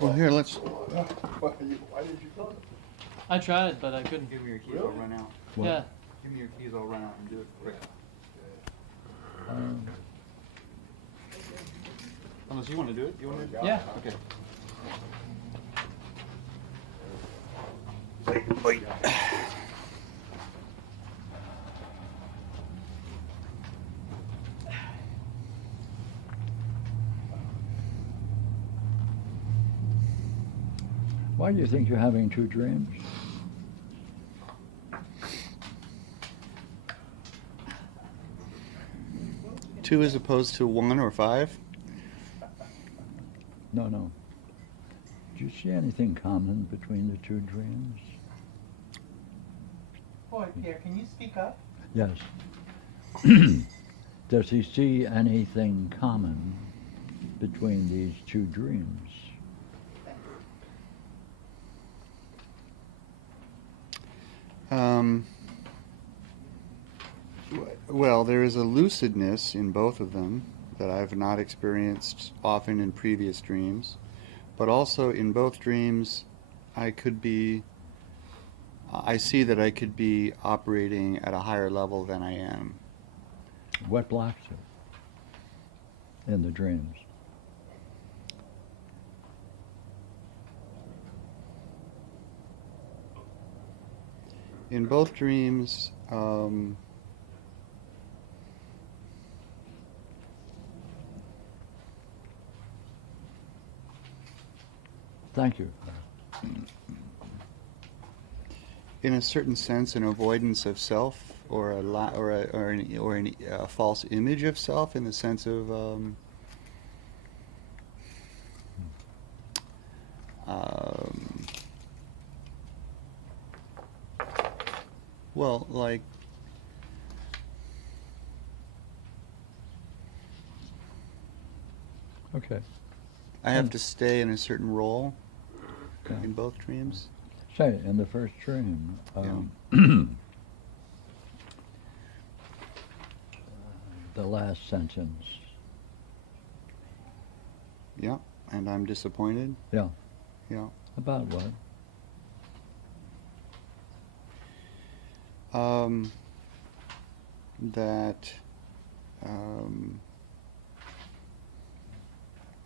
Well, here, let's... Why did you call it? I tried, but I couldn't. Give me your keys, I'll run out. What? Yeah. Give me your keys, I'll run out and do it quick. Unless you want to do it? You want to do it? Yeah. Okay. Wait. Why do you think you're having two dreams? Two as opposed to one or five? No. Do you see anything common between the two dreams? Boy, Pierre, can you speak up? Yes. Does he see anything common between these two dreams? Well, there is a lucidness in both of them that I've not experienced often in previous dreams, but also in both dreams I see that I could be operating at a higher level than I am. What blocks it in the dreams? In both dreams, Thank you. in a certain sense, an avoidance of self, or a false image of self, in the sense of well, like Okay. I have to stay in a certain role Okay. in both dreams. Say, in the first dream, the last sentence. Yeah, and I'm disappointed. Yeah. Yeah. About what? That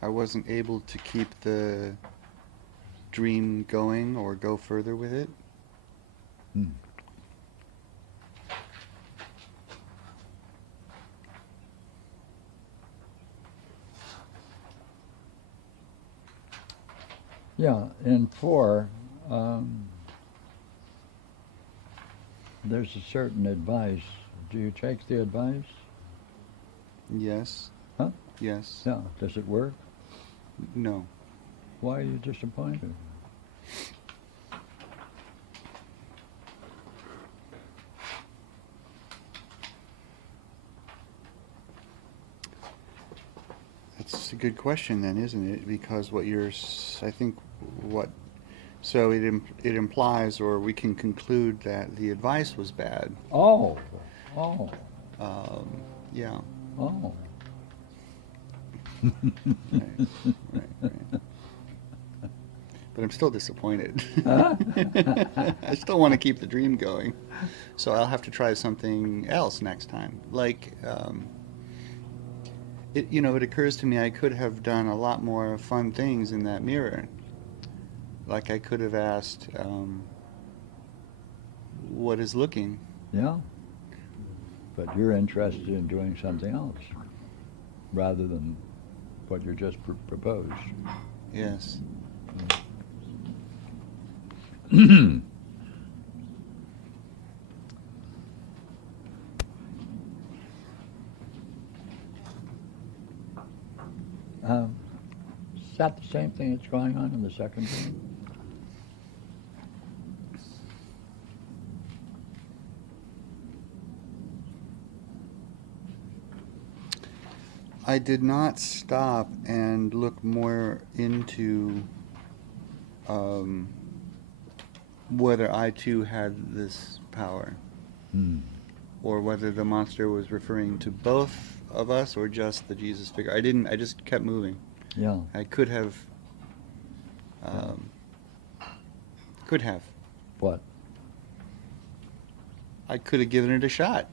I wasn't able to keep the dream going or go further with it. Hmm. Yeah, in 4, there's a certain advice. Do you take the advice? Yes. Huh? Yes. Yeah. Does it work? No. Why are you disappointed? That's a good question then, isn't it? Because what you're, I think, so it implies, or we can conclude that the advice was bad. Oh. Yeah. Oh. Right. But I'm still disappointed. I still want to keep the dream going. So I'll have to try something else next time. Like, it occurs to me I could have done a lot more fun things in that mirror. Like I could have asked, what is looking? Yeah. But you're interested in doing something else rather than what you just proposed. Yes. Is that the same thing that's going on in the second dream? I did not stop and look more into whether I too had this power, or whether the monster was referring to both of us or just the Jesus figure. I just kept moving. Yeah. I could have, could have. What? I could have given it a shot.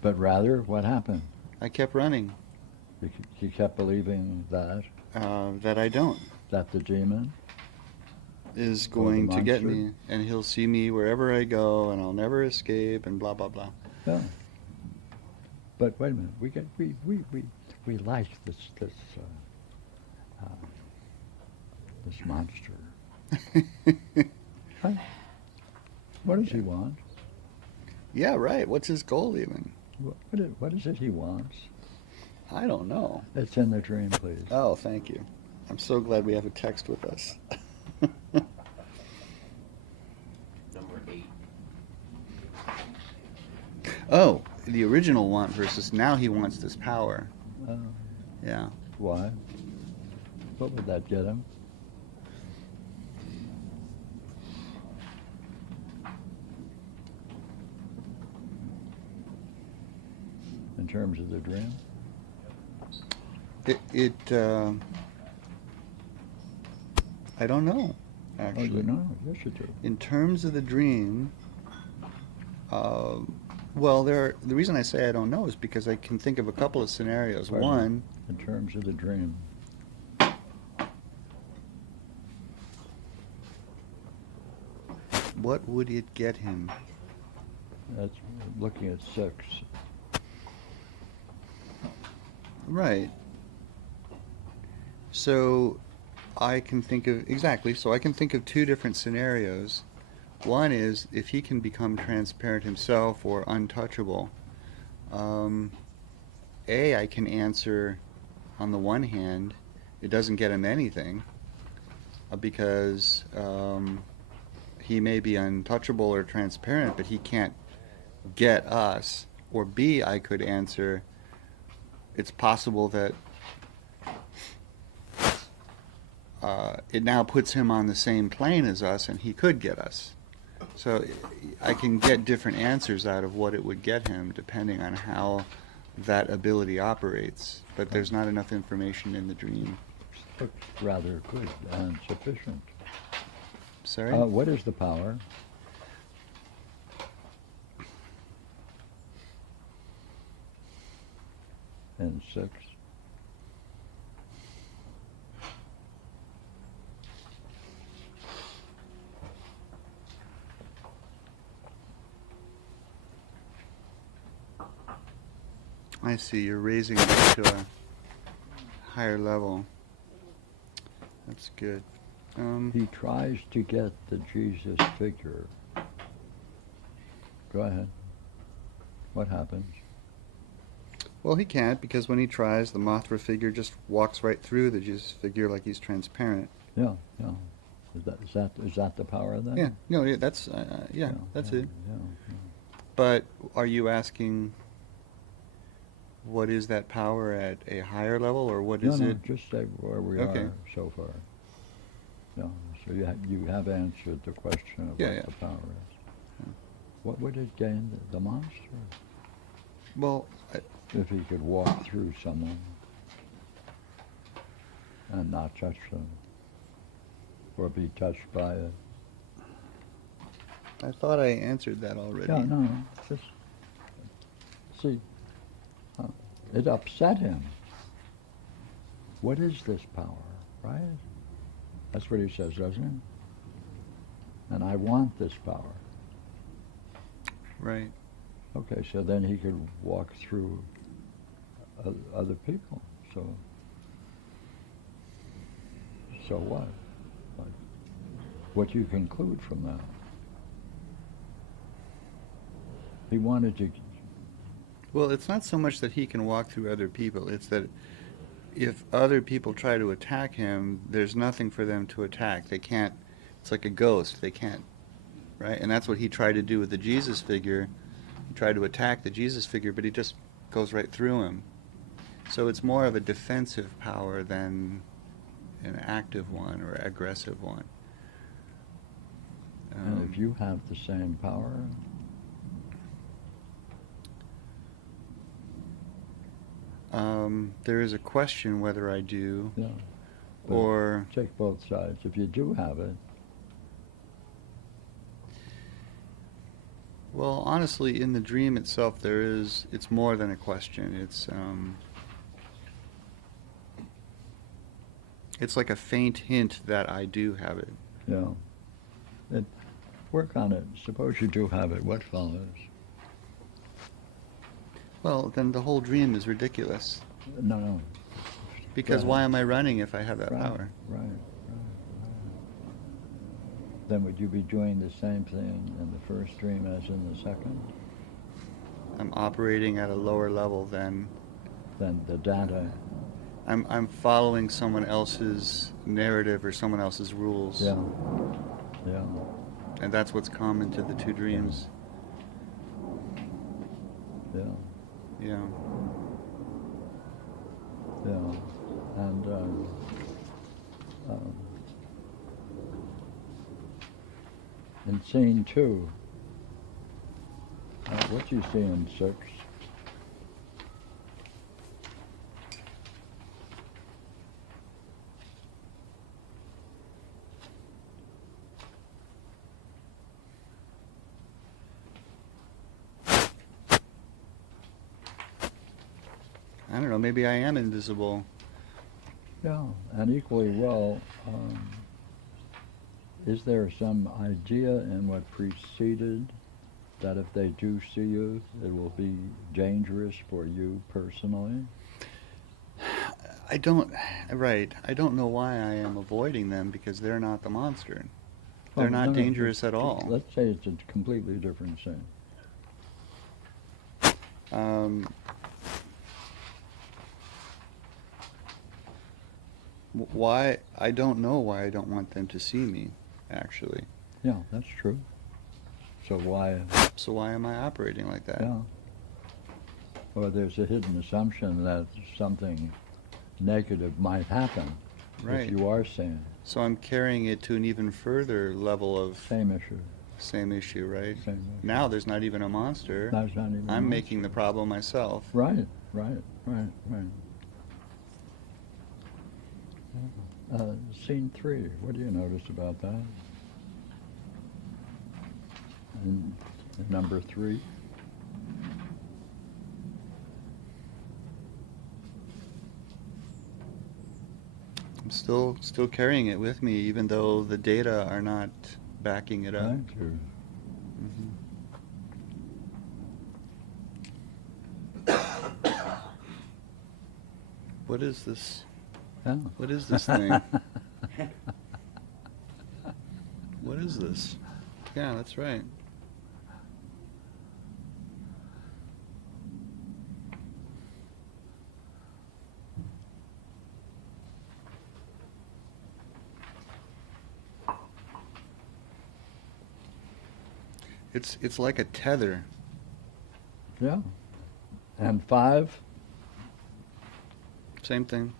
But rather, what happened? I kept running. You kept believing that That I don't. that the demon Is the going to get monster? me, and he'll see me wherever I go, and I'll never escape, and blah blah blah. Yeah. But wait a minute, we like this monster. Huh? What does he want? Yeah, right. What's his goal even? What is it he wants? I don't know. It's in the dream, please. Oh, thank you. I'm so glad we have a text with us. Number 8. Oh, the original want versus now he wants this power. Oh, Yeah. why? What would that get him? In terms of the dream? I don't know, Oh, actually. you know? Yes, you do. In terms of the dream, well, the reason I say I don't know is because I can think of a couple of scenarios. Pardon me? One, In terms of the dream. what would it get him? That's looking at 6. Right. So I can think of, exactly, so I can think of two different scenarios. One is if he can become transparent himself or untouchable. I can answer on the one hand, it doesn't get him anything because he may be untouchable or transparent, but he can't get us. Or B, I could answer, it's possible that it now puts him on the same plane as us and he could get us. So I can get different answers out of what it would get him depending on how that ability operates. But there's not enough information in the dream. Looks rather good and sufficient. Sorry? What is the power? In 6. I see, you're raising it to a higher level. That's good. He tries to get the Jesus figure. Go ahead. What happens? Well, he can't because when he tries, the Mothra figure just walks right through the Jesus figure like he's transparent. Yeah, yeah. Is that the power then? Yeah, no, yeah, that's that's it. Yeah. But are you asking what is that power at a higher level, or what is No, it? just stay where we Okay. are so far. No, so you have answered the question of Yeah, what yeah. the power is. What would it gain the monster Well, if he could walk through someone and not touch them or be touched by it? I thought I answered that already. Yeah, no, just see. It upset him. What is this power, right? That's what he says, doesn't it? And I want this power. Right. Okay, so then he could walk through other people. So what? What do you conclude from that? He wanted to. Well, it's not so much that he can walk through other people. It's that if other people try to attack him, there's nothing for them to attack. They can't. It's like a ghost. They can't. Right? And that's what he tried to do with the Jesus figure. He tried to attack the Jesus figure, but he just goes right through him. So it's more of a defensive power than an active one or aggressive one. And if you have the same power, There is a question whether I do, Yeah. But or check both sides. If you do have it, well, honestly, in the dream itself, it's more than a question. It's like a faint hint that I do have it. yeah. Work on it. Suppose you do have it. What follows? Well, then the whole dream is ridiculous. No. Because Right. why am I running if I have that Right, power? right. Then would you be doing the same thing in the first dream as in the second? I'm operating at a lower level than Then the data, I'm following someone else's narrative or someone else's rules. yeah, yeah, And that's what's common to the two dreams. yeah, Yeah. yeah. And in scene 2, what you see in 6? I don't know, maybe I am invisible. Yeah, and equally well, is there some idea in what preceded that if they do see you, it will be dangerous for you personally? I don't know why I am avoiding them because they're not the monster. They're Well, not no, dangerous at all. Let's say it's a completely different scene. Why? I don't know why I don't want them to see me, actually. Yeah, that's true. So why? So why am I operating like that? Yeah. Or there's a hidden assumption that something negative might happen. Right. If you are seeing. So I'm carrying it to an even further level of Same issue. same issue, right? Same issue. Now there's not even a monster. That's not even. I'm making the problem myself. Right. Scene 3. What do you notice about that? In number 3. I'm still carrying it with me, even though the data are not backing it up. Thank you. What is this? Yeah. What is this thing? What is this? Yeah, that's right. It's like a tether. Yeah. And 5, Same thing.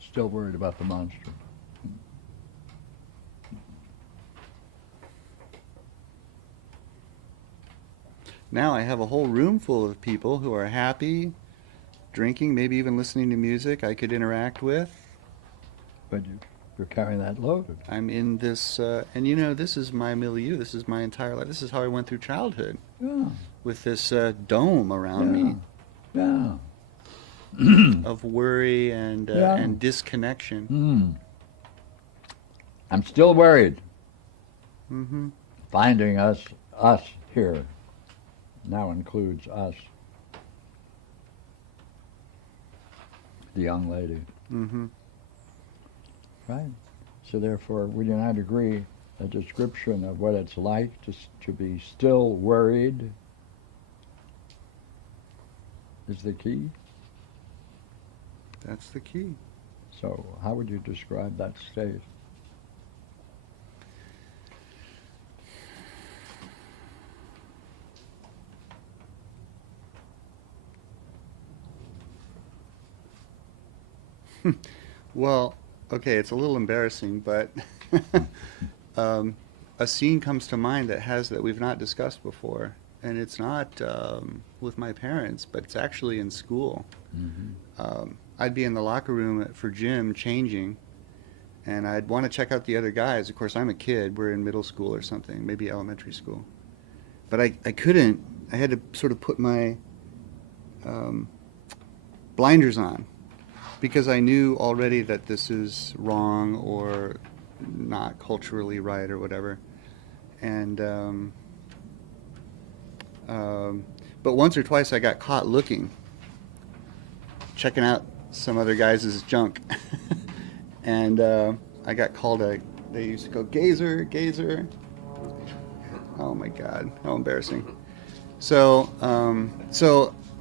still worried about the monster. Now I have a whole room full of people who are happy, drinking, maybe even listening to music I could interact with. But you're carrying that load. I'm in this, and this is my milieu. This is my entire life. This is how I went through childhood, Yeah. with this dome around me Yeah. of worry and Yeah. and disconnection. I'm still worried. Mm-hmm. Finding us here now includes us. The young lady. Mm-hmm. Right? So therefore, would you not agree a description of what it's like to be still worried is the key? That's the key. So how would you describe that state? Well, okay, it's a little embarrassing, but a scene comes to mind that we've not discussed before. and it's not with my parents, but it's actually in school. I'd be in the locker room for gym changing, and I'd want to check out the other guys. Of course, I'm a kid. We're in middle school or something, maybe elementary school. But I couldn't. I had to sort of put my blinders on, because I knew already that this is wrong or not culturally right or whatever. And but once or twice I got caught checking out some other guys' junk. And I got called they used to go, gazer, gazer. Oh my God, how embarrassing. So,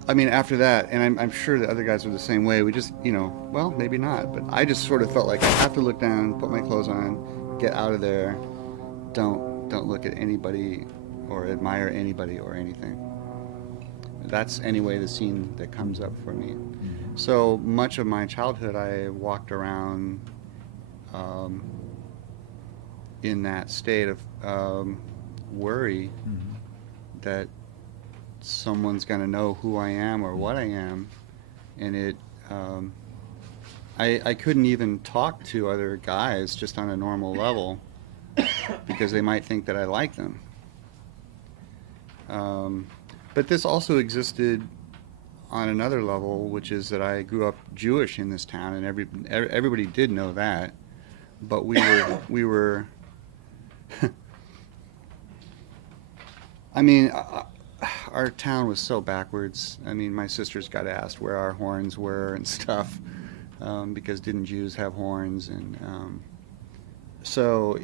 I mean, after that, and I'm sure the other guys were the same way, we just, well, maybe not, but I just sort of felt like I have to look down, put my clothes on, get out of there, don't look at anybody or admire anybody or anything. That's anyway the scene that comes up for me. So much of my childhood I walked around in that state of worry that someone's going to know who I am or what I am, and I couldn't even talk to other guys just on a normal level because they might think that I like them. But this also existed on another level, which is that I grew up Jewish in this town, and everybody did know that, but we were I mean, our town was so backwards. I mean, my sisters got asked where our horns were and stuff, because didn't Jews have horns? And so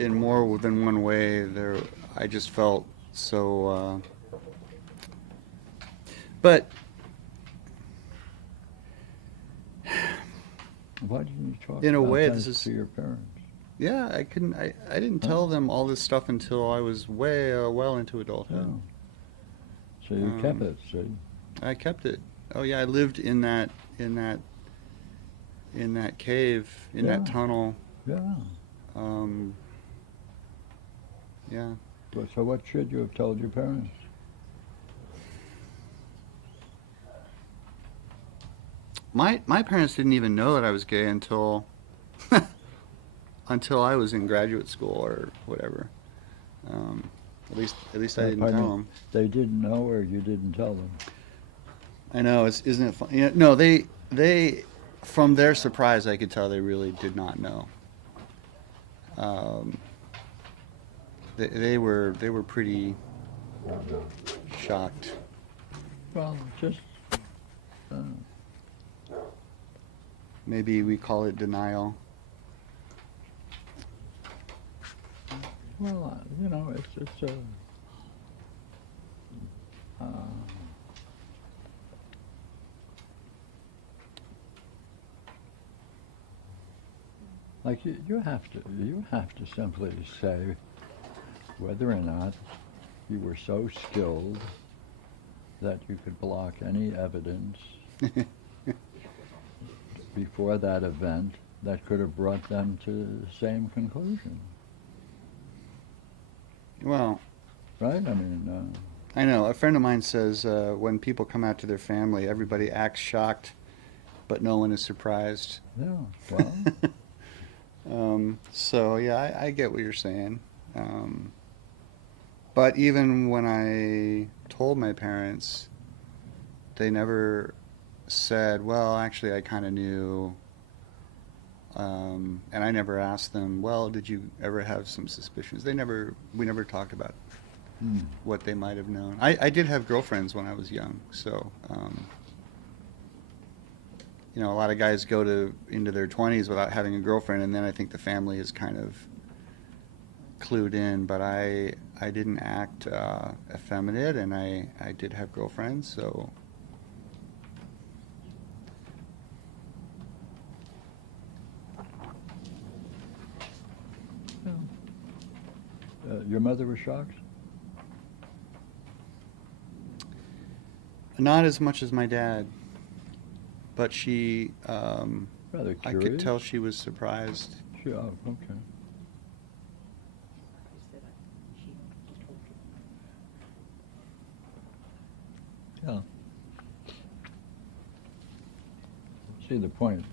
in more than one way, I just felt so... but... Why didn't you talk in a about way, that this is... to your parents? Yeah, I couldn't. I didn't tell them all this stuff until I was way well into adulthood. Oh. So you kept it, see? I kept it. Oh yeah, I lived in that cave, in that Yeah. tunnel. Yeah. Yeah. So what should you have told your parents? My parents didn't even know that I was gay until until I was in graduate school or whatever. At least I didn't Pardon tell me, them. They didn't know, or you didn't tell them? I know, isn't it fun? Yeah, no, they from their surprise, I could tell they really did not know. They were pretty shocked. Well, just... Maybe we call it denial. Well, it's a... like you have to simply say whether or not you were so skilled that you could block any evidence before that event that could have brought them to the same conclusion. Well, right? I mean... I know. A friend of mine says when people come out to their family, everybody acts shocked, but no one is surprised. Yeah, well... So, yeah, I get what you're saying. But even when I told my parents, they never said, well, actually, I kind of knew. And I never asked them, well, did you ever have some suspicions? We never talked about what they might have known. I did have girlfriends when I was young, so... a lot of guys go into their 20s without having a girlfriend, and then I think the family is kind of clued in. But I didn't act effeminate, and I did have girlfriends, so... your mother was shocked? Not as much as my dad. But she, Rather I curious. could tell she was surprised. Oh, okay. See, the point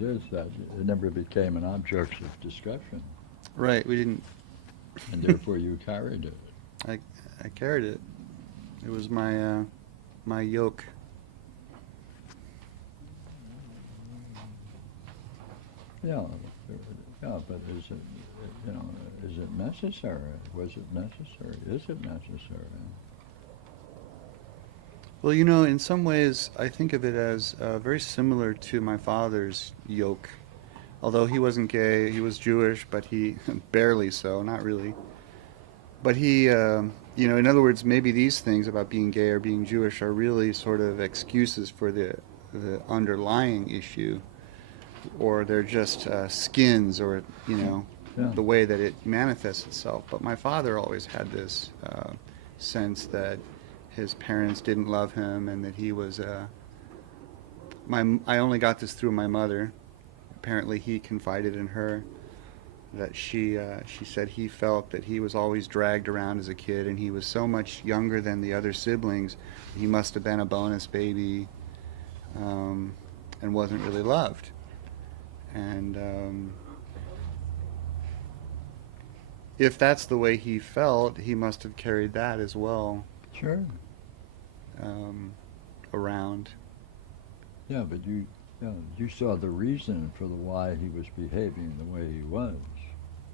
is that it never became an object of discussion, Right, we didn't, and therefore you carried it. I carried it. It was my yoke. Yeah, but is it, is it necessary? Was it necessary? Is it necessary? Well, in some ways, I think of it as very similar to my father's yoke. Although he wasn't gay, he was Jewish, but he, barely so, not really. But he, in other words, maybe these things about being gay or being Jewish are really sort of excuses for the underlying issue, or they're just skins, or, Yeah. the way that it manifests itself. But my father always had this sense that his parents didn't love him, and that he was I only got this through my mother. Apparently he confided in her that she said he felt that he was always dragged around as a kid, and he was so much younger than the other siblings, he must have been a bonus baby, and wasn't really loved. And if that's the way he felt, he must have carried that as well Sure. around. Yeah, but you saw the reason for why he was behaving the way he was.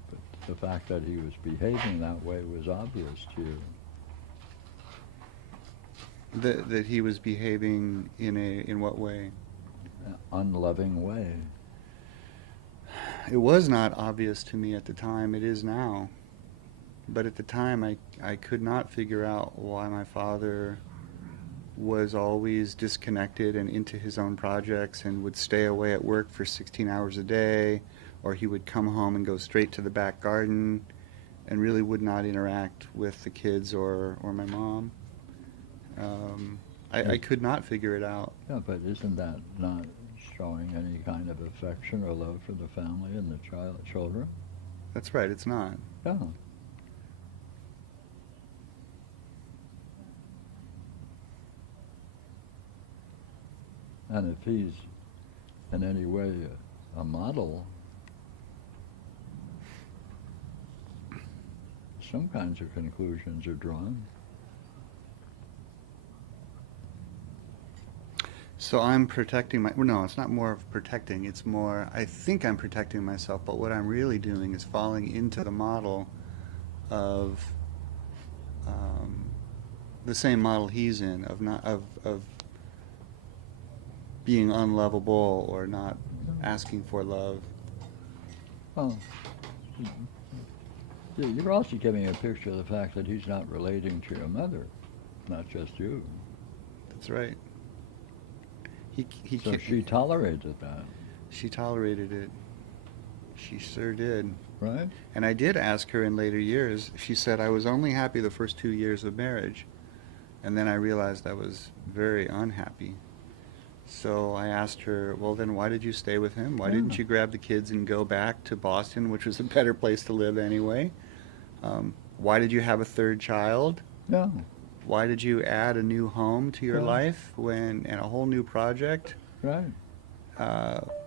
But the fact that he was behaving that way was obvious to you. That he was behaving in what way? An unloving way. It was not obvious to me at the time. It is now. But at the time, I could not figure out why my father was always disconnected and into his own projects, and would stay away at work for 16 hours a day, or he would come home and go straight to the back garden and really would not interact with the kids or my mom. I could not figure it out. Yeah, but isn't that not showing any kind of affection or love for the family and the children? That's right, it's not. Yeah. And if he's in any way a model, some kinds of conclusions are drawn. So I'm protecting no, it's not more of protecting, it's more, I think I'm protecting myself, but what I'm really doing is falling into the model of the same model he's in, of being unlovable or not asking for love. Well, you're also giving a picture of the fact that he's not relating to your mother, not just you. That's right. He So can't- she tolerated that, She tolerated it. She sure did. right? And I did ask her in later years. She said, I was only happy the first 2 years of marriage. And then I realized I was very unhappy. So I asked her, well, then why did you stay with him? Why didn't Yeah. you grab the kids and go back to Boston, which was a better place to live anyway? Why did you have a third child? Yeah, Why did you add a new home to your Yeah. life and a whole new project? right.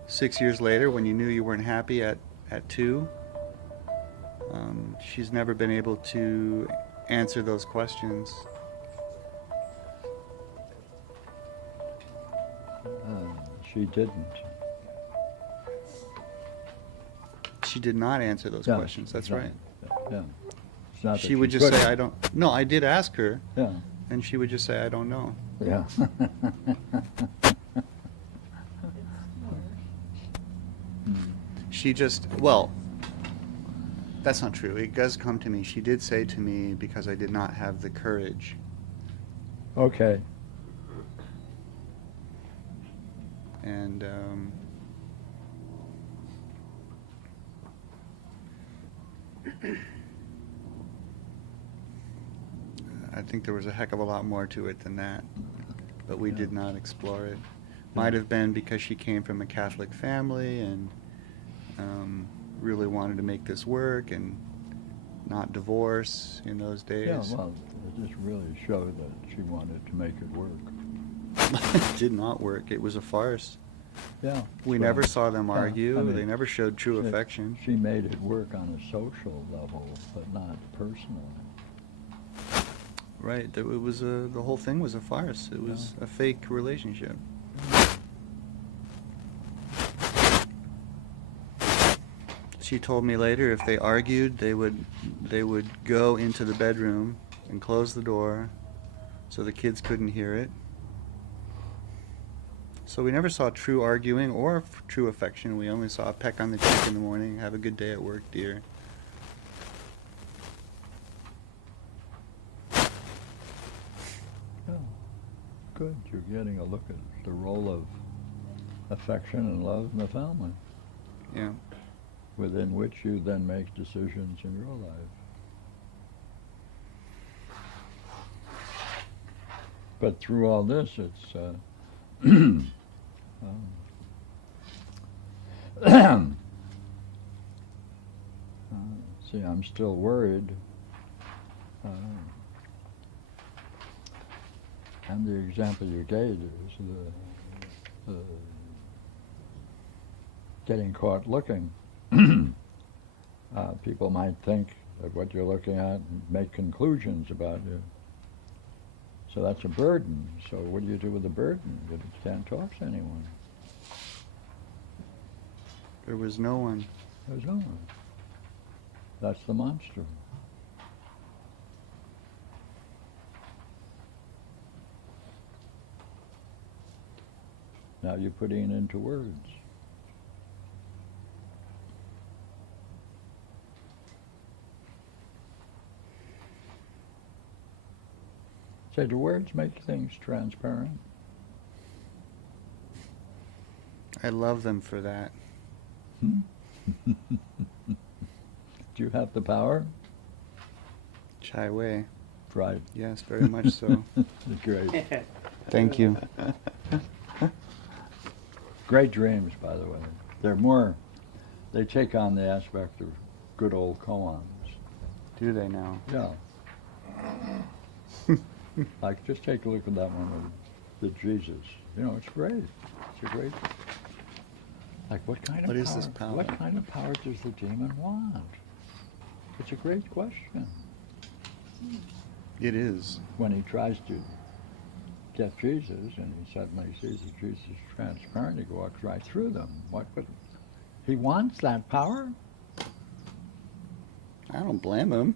6 years later, when you knew you weren't happy at 2, she's never been able to answer those questions. She didn't. She did not answer those Yeah, questions. That's exactly. right. Yeah. It's not that She would just couldn't. say, I don't. No, I did ask her, Yeah, and she would just say, I don't know. yeah. She just, well, that's not true. It does come to me. She did say to me, because I did not have the courage. Okay. And I think there was a heck of a lot more to it than that, but we Yeah. did not explore it. Might have been because she came from a Catholic family and really wanted to make this work and not divorce in those days. Yeah, well, it just really showed that she wanted to make it work. It did not work. It was a farce. Yeah. We well, never saw them yeah, argue. I mean, They never showed true she- affection. She made it work on a social level, but not personally. Right. It was the whole thing was a farce. It was a fake relationship. She told me later if they argued, they would go into the bedroom and close the door so the kids couldn't hear it. So we never saw true arguing or true affection. We only saw a peck on the cheek in the morning. Have a good day at work, dear. Yeah. Good. You're getting a look at the role of affection and love in the family, Yeah. within which you then make decisions in your life. But through all this, it's see, I'm still worried. And the example you gave is the getting caught looking. People might think of what you're looking at and make conclusions about you. So that's a burden. So what do you do with the burden? You can't talk to anyone. There was no one. There's no one. That's the monster. Now you're putting it into words. Say, do words make things transparent? I love them for that. Do you have the power? Chai Wei. Right. Yes, very much so. Great. Thank you. Great dreams, by the way. They take on the aspect of good old koans. Do they now? Yeah. Like, just take a look at that one with the Jesus. You know, it's great. It's a great. Like, what kind of What power? is this power? What kind of power does the demon want? It's a great question. It is. When he tries to get Jesus, and he suddenly sees that Jesus is transparent, he walks right through them. He wants that power? I don't blame him.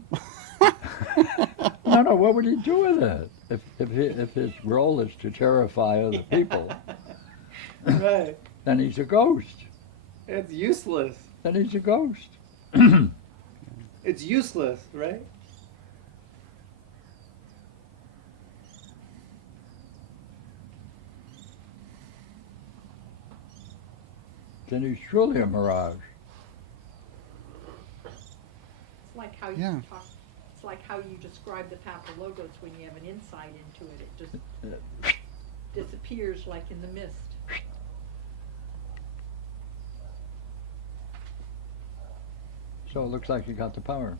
No, what would he do with it? If his role is to terrify other people, Right. then he's a ghost. It's useless. Then he's a ghost. It's useless, right? Then he's truly a mirage. It's like how Yeah. you talk, it's like how you describe the papalogos when you have an insight into it. It just disappears like in the mist. So it looks like you got the power.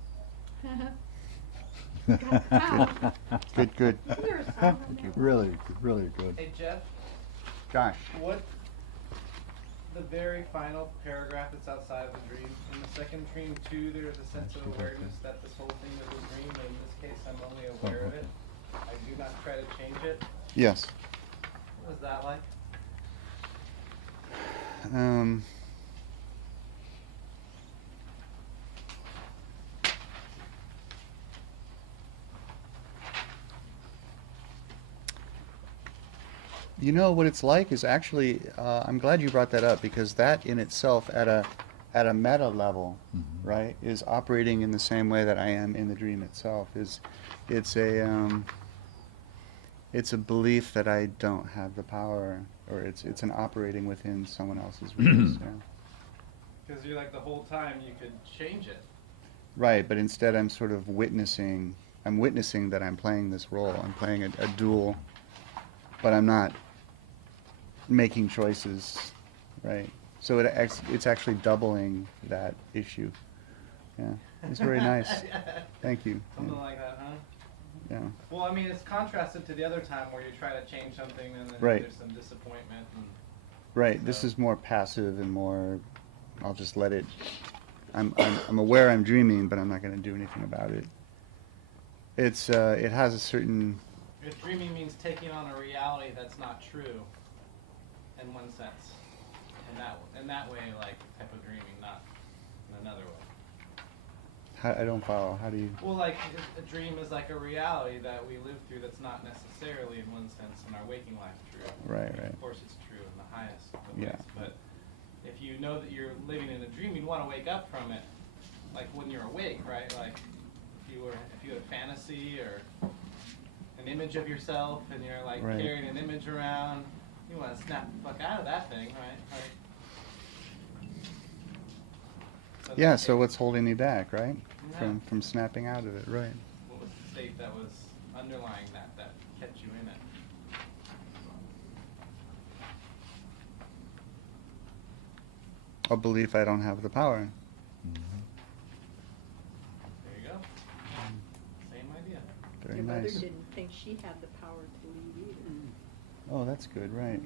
Got power. Good, good. You're a son. Really, really good. Hey, Jeff, Josh. what the very final paragraph that's outside of the dream? In the second dream, too, there's a sense of awareness that this whole thing is a dream, and in this case, I'm only aware of it. I do not try to change it. Yes. What is that like? You know what it's like is actually, I'm glad you brought that up because that in itself at a meta level, right, is operating in the same way that I am in the dream itself. It's a belief that I don't have the power, or it's an operating within someone else's rules. Yeah. Because you're like the whole time you could change it. Right, but instead I'm sort of witnessing. I'm witnessing that I'm playing this role. I'm playing a duel, but I'm not making choices, right? So it's actually doubling that issue. Yeah, it's very nice. Thank you. Something like that, huh? Yeah. Well, I mean, it's contrasted to the other time where you try to change something and then Right. there's some disappointment. And Right, this is more passive and more, I'll just let it, I'm aware I'm dreaming, but I'm not gonna do anything about it. It's, it has a certain, If dreaming means taking on a reality that's not true, in one sense, in that way, like type of dreaming, not in another way. I don't follow, how do you, Well, like a dream is like a reality that we live through that's not necessarily, in one sense, in our waking life true. Right, I mean, right. Of course, it's true in the highest of Yeah. ways, but if you know that you're living in a dream, you'd want to wake up from it, like when you're awake, right? Like if you had a fantasy or an image of yourself, and you're like Right. carrying an image around, you want to snap the fuck out of that thing, right? Like, so yeah, that's so it. what's holding me back, right? Yeah. From snapping out of it, right. What was the state that was underlying that kept you in it? A belief I don't have the power. There you go. Same idea. Very Your mother nice. didn't think she had the power to lead either. Oh, that's good, right.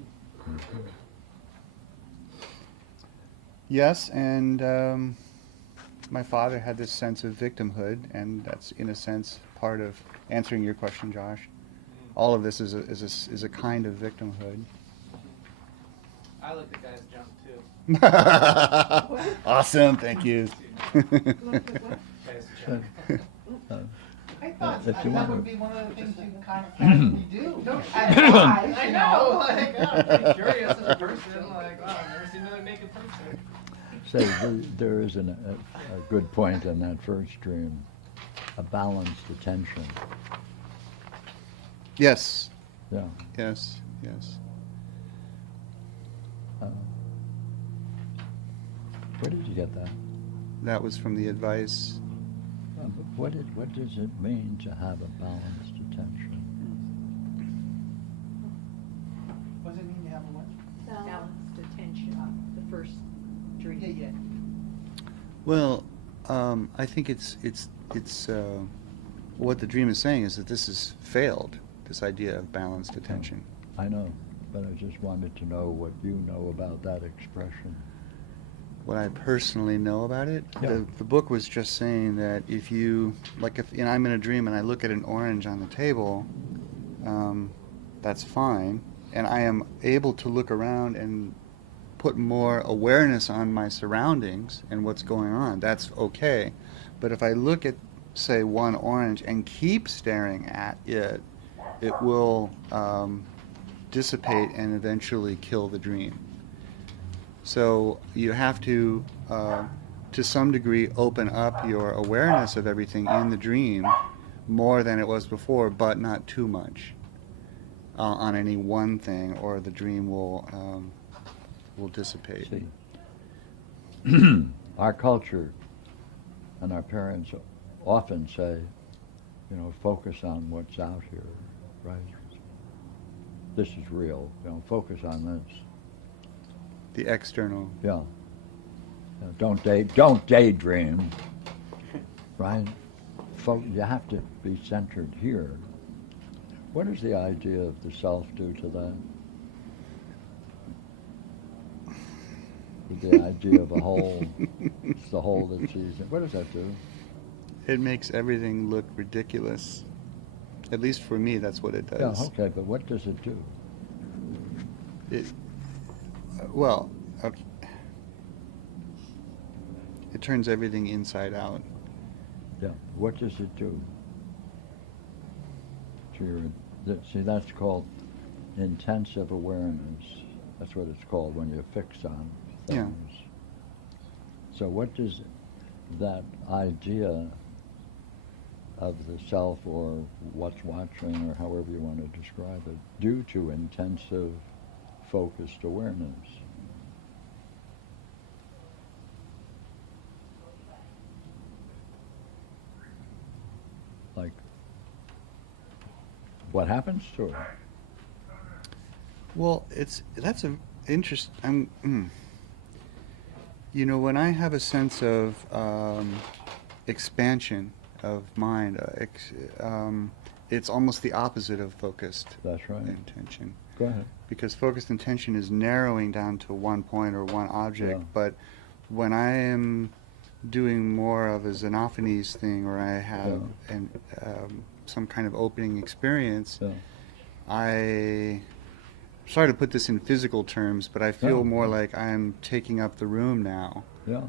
Yes, and my father had this sense of victimhood, and that's in a sense part of answering your question, Josh. All of this is a kind of victimhood. I like the guy's junk too. Awesome, thank you. Look at what? Guy's junk. I thought If you that want would to- be one of the things you kind of casually do. I know. Like, I'm pretty curious as a person. Like, wow, I've never seen another naked person. Say, there is a good point in that first dream, a balanced attention. Yes, Yeah. yes, yes. Where did you get that? That was from the advice. What does it mean to have a balanced attention? What does it mean you have a what? Balanced attention, the first dream. Yeah. Well, I think it's what the dream is saying is that this has failed, this idea of balanced attention. I know, but I just wanted to know what you know about that expression. What I personally know about it, Yeah. the book was just saying that if you, like if I'm in a dream and I look at an orange on the table, that's fine, and I am able to look around and put more awareness on my surroundings and what's going on, that's okay. But if I look at, say, one orange and keep staring at it, it will dissipate and eventually kill the dream. So you have to some degree, open up your awareness of everything in the dream more than it was before, but not too much on any one thing, or the dream will dissipate. See, our culture and our parents often say, you know, focus on what's out here, right? This is real, you know, focus on this. The external. Yeah. Don't daydream, right? You have to be centered here. What does the idea of the self do to that? The idea of a whole, it's the whole that sees it. What does that do? It makes everything look ridiculous. At least for me, that's what it does. Yeah, okay, but what does it do? It, well, okay. It turns everything inside out. Yeah, what does it do? See, that's called intensive awareness. That's what it's called when you fix on things. Yeah. So what does that idea of the self, or what's watching, or however you want to describe it, do to intensive, focused awareness? Like, what happens to it? Well, that's a interest. You know, when I have a sense of expansion of mind, it's almost the opposite of focused That's right. intention. Go ahead. because focused intention is narrowing down to one point or one object. Yeah. But when I am doing more of a Xenophanes thing, or I have some kind of opening experience, Yeah. I sorry to put this in physical terms, but I feel No, more no. like I'm taking up the room now. Yeah.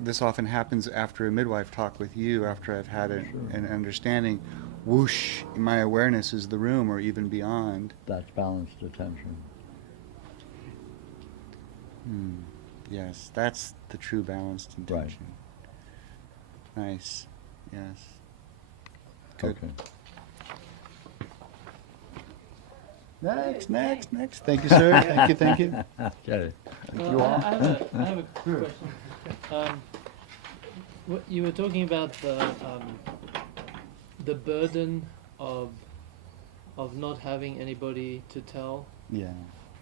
This often happens after a midwife talk with you, after I've had Sure. an understanding. Whoosh, my awareness is the room, or even beyond. That's balanced attention. Yes, that's the true balanced intention. Nice. Yes. Good. Okay. Next. Thank you, sir. Thank you. Okay. You all? I have a question. What you were talking about the burden of not having anybody to tell, Yeah.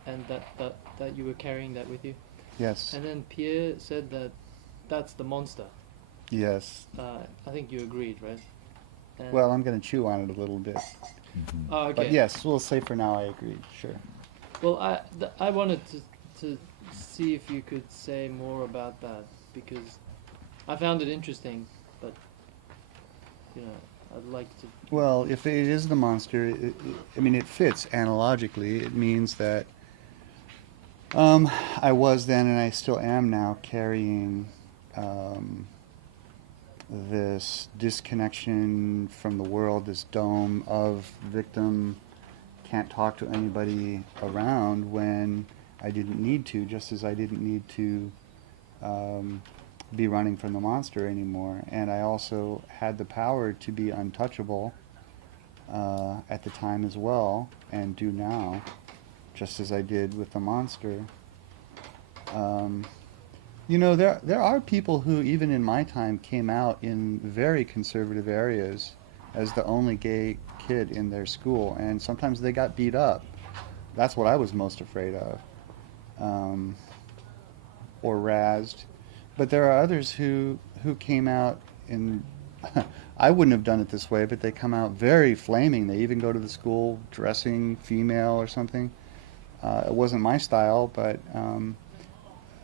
and that you were carrying that with you. Yes. And then Pierre said that that's the monster. Yes. I think you agreed, right? And Well, I'm going to chew on it a little bit. oh, okay. But yes, we'll say for now I agree. Sure. Well, I wanted to see if you could say more about that, because I found it interesting, but you know, I'd like to. Well, if it is the monster, I mean, it fits analogically. It means that I was then, and I still am now, carrying this disconnection from the world, this dome of victim, can't talk to anybody around when I didn't need to, just as I didn't need to be running from the monster anymore. And I also had the power to be untouchable at the time as well, and do now, just as I did with the monster. You know, there are people who, even in my time, came out in very conservative areas as the only gay kid in their school, and sometimes they got beat up. That's what I was most afraid of, or razzed. But there are others who came out in, I wouldn't have done it this way, but they come out very flaming. They even go to the school dressing female or something. It wasn't my style, but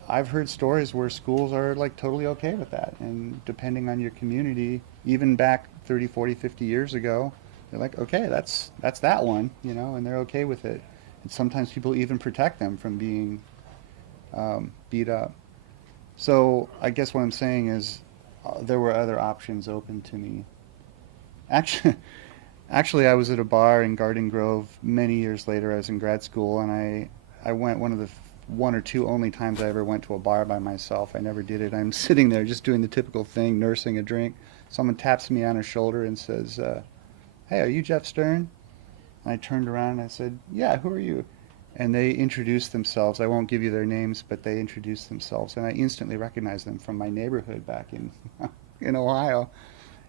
I've heard stories where schools are like totally okay with that, and depending on your community, even back 30, 40, 50 years ago, they're like, okay, that's that one, you know, and they're okay with it. And sometimes people even protect them from being beat up. So I guess what I'm saying is there were other options open to me. Actually, I was at a bar in Garden Grove many years later. I was in grad school, and I went one of the one or two only times I ever went to a bar by myself. I never did it. I'm sitting there just doing the typical thing, nursing a drink. Someone taps me on the shoulder and says, hey, are you Jeff Stern? And I turned around and I said, yeah, who are you? And they introduced themselves. I won't give you their names, but they introduced themselves. And I instantly recognized them from my neighborhood back in Ohio.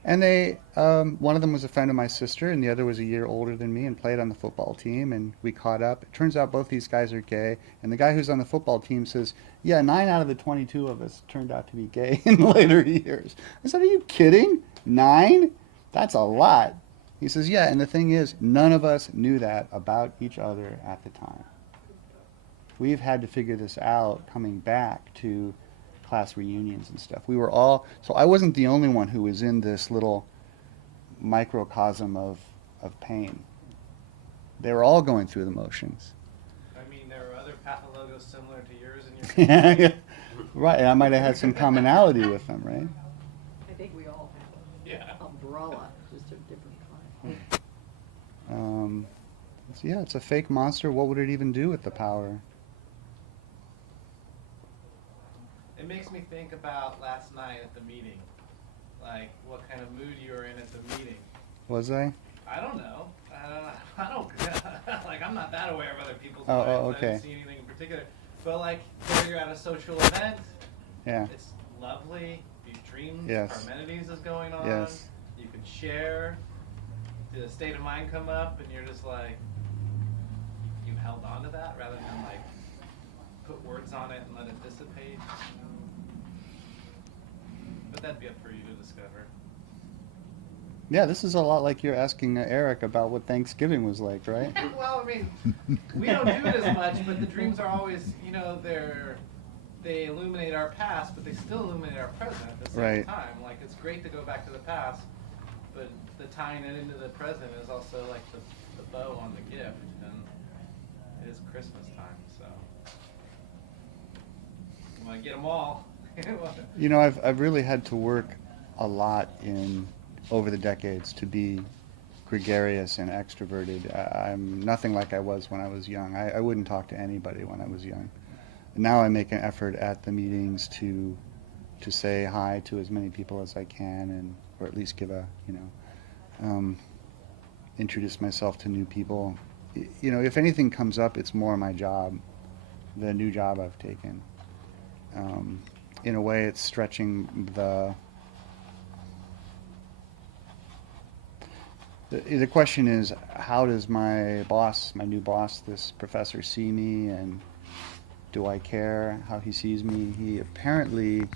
And they, one of them was a friend of my sister, and the other was a year older than me and played on the football team, and we caught up. It turns out both these guys are gay, and the guy who's on the football team says, yeah, 9 out of the 22 of us turned out to be gay in later years. I said, are you kidding? 9? That's a lot. He says, yeah, and the thing is, none of us knew that about each other at the time. We've had to figure this out coming back to class reunions and stuff. We were all, so I wasn't the only one who was in this little microcosm of pain. They were all going through the motions. I mean, there were other pathologos similar to yours in your Yeah, community. right. I might have had some commonality with them, right? I think we all have Yeah. an umbrella, just a different kind. So yeah, it's a fake monster. What would it even do with the power? It makes me think about last night at the meeting, like what kind of mood you were in at the meeting. Was I? I don't know. I don't like. I'm not that aware of other people's Oh, lives. oh, I okay. didn't see anything in particular. But like, here you're at a social event. Yeah. It's lovely. These dreams, Yes. amenities is going on. Yes. You can share. The state of mind come up, and you're just like, you held on to that rather than like put words on it and let it dissipate. But that'd be up for you to discover. Yeah, this is a lot like you're asking Eric about what Thanksgiving was like, right? Well, I mean, we don't do it as much, but the dreams are always, they illuminate our past, but they still illuminate our present at the same Right. time. Like, it's great to go back to the past, but the tying it into the present is also like the bow on the gift, and it is Christmas time, so you want to get them all. You know, I've really had to work a lot over the decades to be gregarious and extroverted. I'm nothing like I was when I was young. I wouldn't talk to anybody when I was young. Now I make an effort at the meetings to say hi to as many people as I can, and or at least give introduce myself to new people. You know, if anything comes up, it's more my job, the new job I've taken. In a way, it's stretching the question is, how does my new boss, this professor, see me, and do I care how he sees me? He apparently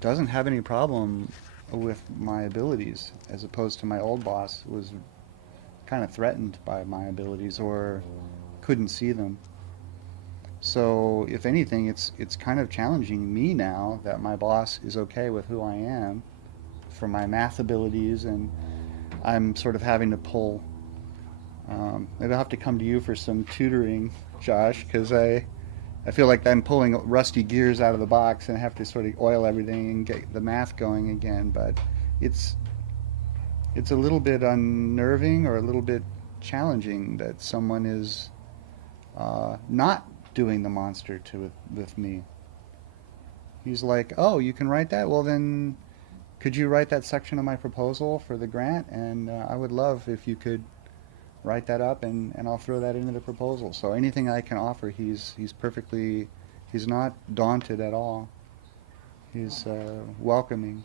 doesn't have any problem with my abilities, as opposed to my old boss, who was kind of threatened by my abilities or couldn't see them. So, if anything, it's kind of challenging me now that my boss is okay with who I am for my math abilities, and I'm sort of having to pull. Maybe I'll have to come to you for some tutoring, Josh, because I feel like I'm pulling rusty gears out of the box and I have to sort of oil everything and get the math going again. But it's a little bit unnerving or a little bit challenging that someone is not doing the monster with me. He's like, oh, you can write that? Well, then could you write that section of my proposal for the grant? And I would love if you could write that up, and I'll throw that into the proposal. So anything I can offer, he's not daunted at all. He's welcoming.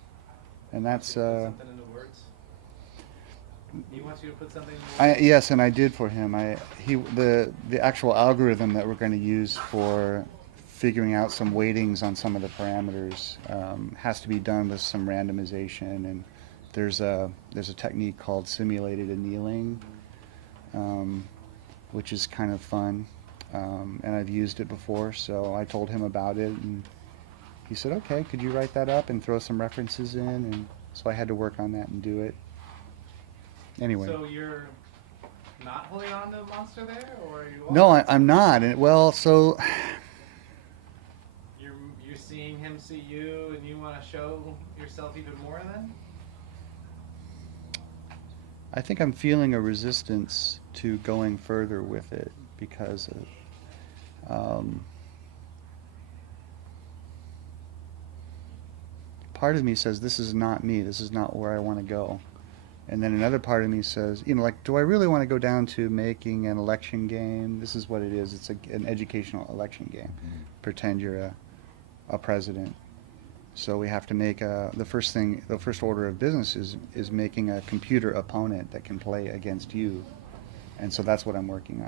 And that's... Put something into words? He wants you to put something into words? Yes, and I did for him. The actual algorithm that we're going to use for figuring out some weightings on some of the parameters has to be done with some randomization, and there's a technique called simulated annealing, which is kind of fun, and I've used it before. So I told him about it, and he said, "Okay, could you write that up and throw some references in?" And so I had to work on that and do it. Anyway. So you're not holding on to the monster there, or are you? No, I'm not. And well, so You're seeing him see you, and you want to show yourself even more then? I think I'm feeling a resistance to going further with it because part of me says this is not me. This is not where I want to go. And then another part of me says, like, do I really want to go down to making an election game? This is what it is. It's an educational election game. Pretend you're a president. So we have to make the first order of business is making a computer opponent that can play against you. And so that's what I'm working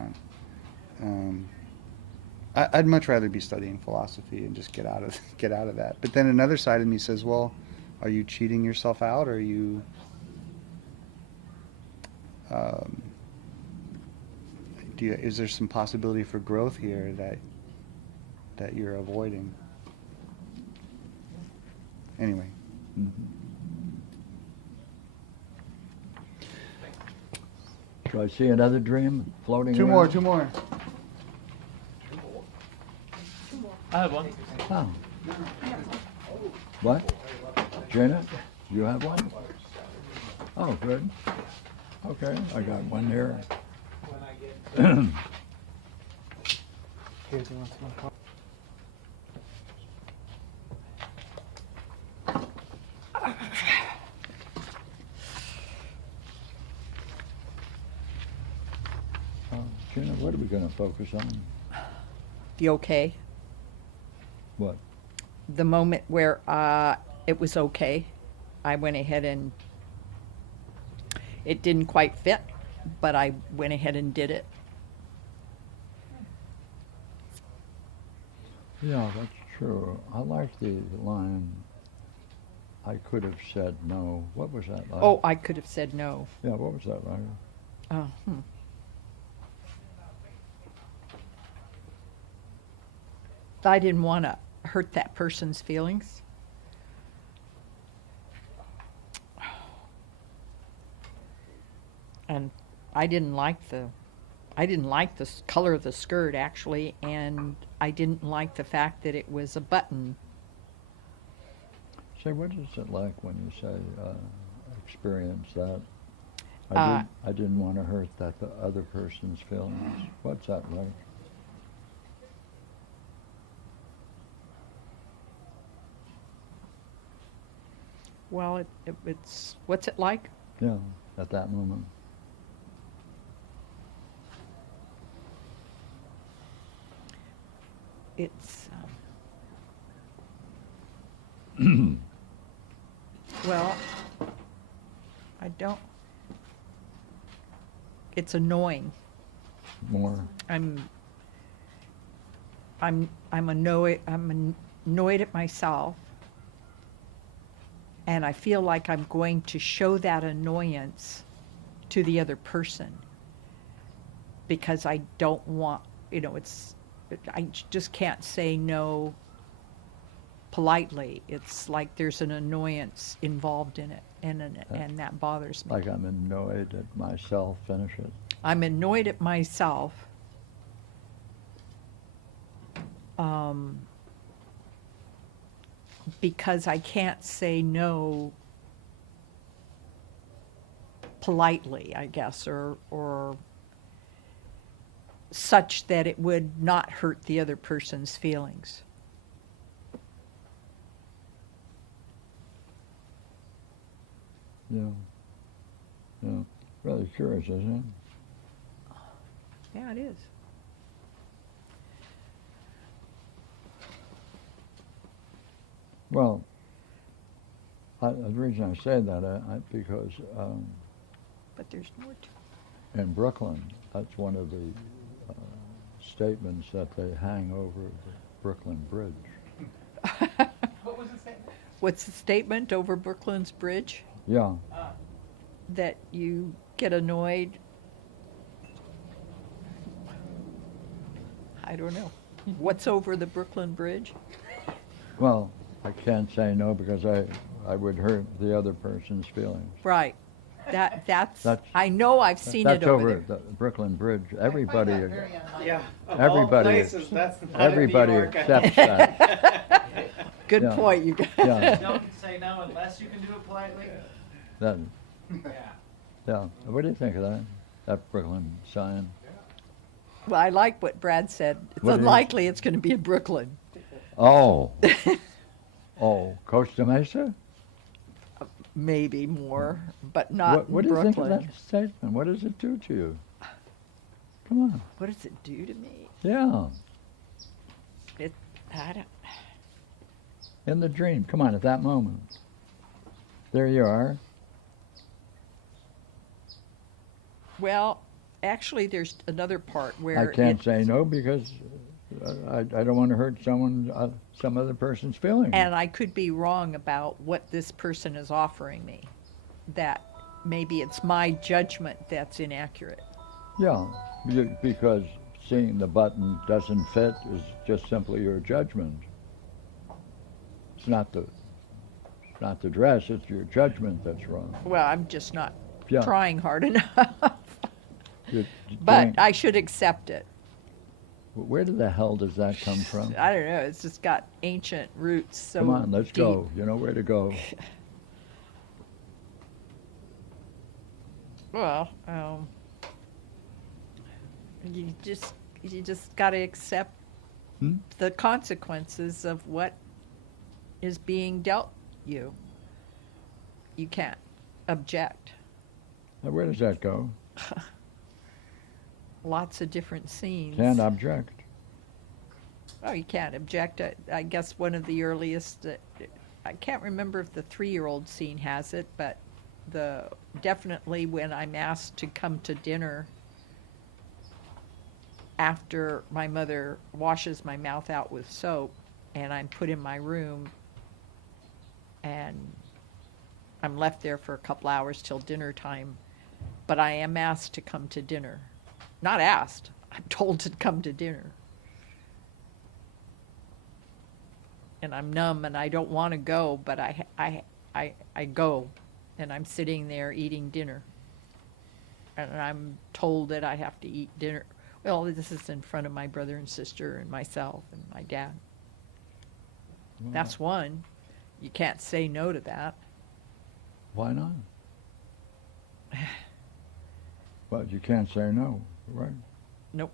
on. I'd much rather be studying philosophy and just get out of that. But then another side of me says, well, are you cheating yourself out, or are you... is there some possibility for growth here that you're avoiding? Anyway. Shall I see another dream floating Two around? more. I have one. Oh. What? Jenna, you have one? Oh, good. Okay, I got one here. Jenna, what are we going to focus on? The okay, What? the moment where it was okay. I went ahead and it didn't quite fit, but I went ahead and did it. Yeah, that's true. I like the line, I could have said no. What was that like? Oh, I could have said no. Yeah, what was that like? Oh, I didn't want to hurt that person's feelings. And I didn't like the color of the skirt actually, and I didn't like the fact that it was a button. Say, what is it like when you say experience that? I didn't want to hurt the other person's feelings. What's that like? Well, it's what's it like? Yeah, at that moment. It's well, I don't. It's annoying. More. I'm annoyed. I'm annoyed at myself, and I feel like I'm going to show that annoyance to the other person because I don't want. I just can't say no politely. It's like there's an annoyance involved in it, and that bothers me. Like I'm annoyed at myself. Finish it. I'm annoyed at myself because I can't say no politely, I guess, or such that it would not hurt the other person's feelings. Yeah. Yeah. Rather curious, isn't Yeah, it is. it? Well, the reason I say that because But there's more to in Brooklyn, that's one of the statements that they hang over the Brooklyn Bridge. What was the statement? What's the statement over Brooklyn's Bridge? Yeah. That you get annoyed? I don't know. What's over the Brooklyn Bridge? Well, I can't say no because I would hurt the other person's feelings. Right. That's That's- I know I've seen That's it over over there. the Brooklyn Bridge. I find Everybody, that very unlikely. Yeah. Of Everybody- all places, that's not everybody in New York, I accepts think. that. Good Yeah. point, you guys. Yeah. Don't say no unless you can do it politely. That, Yeah. yeah. What do you think of that? That Brooklyn sign? Well, I like what Brad said. It's What do you- unlikely it's going to be in Brooklyn. Oh. Oh, Costa Mesa? Maybe more, but not What in do you Brooklyn. think of that statement? What does it do to you? Come on. What does it do to me? Yeah. I don't. In the dream. Come on, at that moment. There you are. Well, actually, there's another part where I can't say no because I don't want to hurt some other person's feelings. and I could be wrong about what this person is offering me. That maybe it's my judgment that's inaccurate. Yeah, because seeing the button doesn't fit is just simply your judgment. It's not the dress, it's your judgment that's wrong. Well, I'm just not Yeah. trying hard enough. You're But doing- I should accept it. Where the hell does that come from? I don't know. It's just got ancient roots. So Come on, let's deep. go. You know where to go. Well, you just got to accept Hmm? the consequences of what is being dealt you. You can't object. Now, where does that go? Lots of different scenes. Can't object. Oh, you can't object. I guess one of the earliest, I can't remember if the 3-year-old scene has it, but definitely when I'm asked to come to dinner after my mother washes my mouth out with soap and I'm put in my room and I'm left there for a couple hours till dinner time, but I am asked to come to dinner. Not asked, I'm told to come to dinner. And I'm numb and I don't want to go, but I go, and I'm sitting there eating dinner. And I'm told that I have to eat dinner. Well, this is in front of my brother and sister and myself and my dad. Well, That's one. You can't say no to that. why not? Well, you can't say no, right? Nope.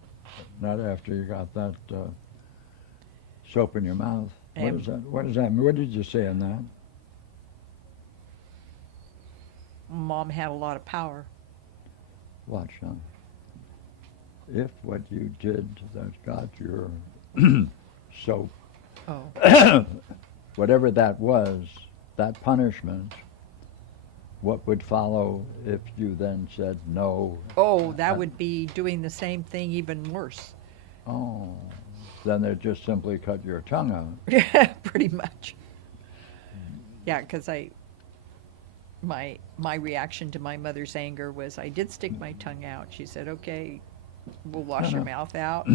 Not after you got that soap in your mouth. What And- is that? What does that mean? What did you say in that? Mom had a lot of power. Watch now. If what you did that got your soap, Oh. whatever that was, that punishment, what would follow if you then said no? Oh, that would be doing the same thing, even worse. Oh, then they just simply cut your tongue out. Yeah, pretty much. Yeah, because my reaction to my mother's anger was I did stick my tongue out. She said, "Okay, we'll wash your mouth out."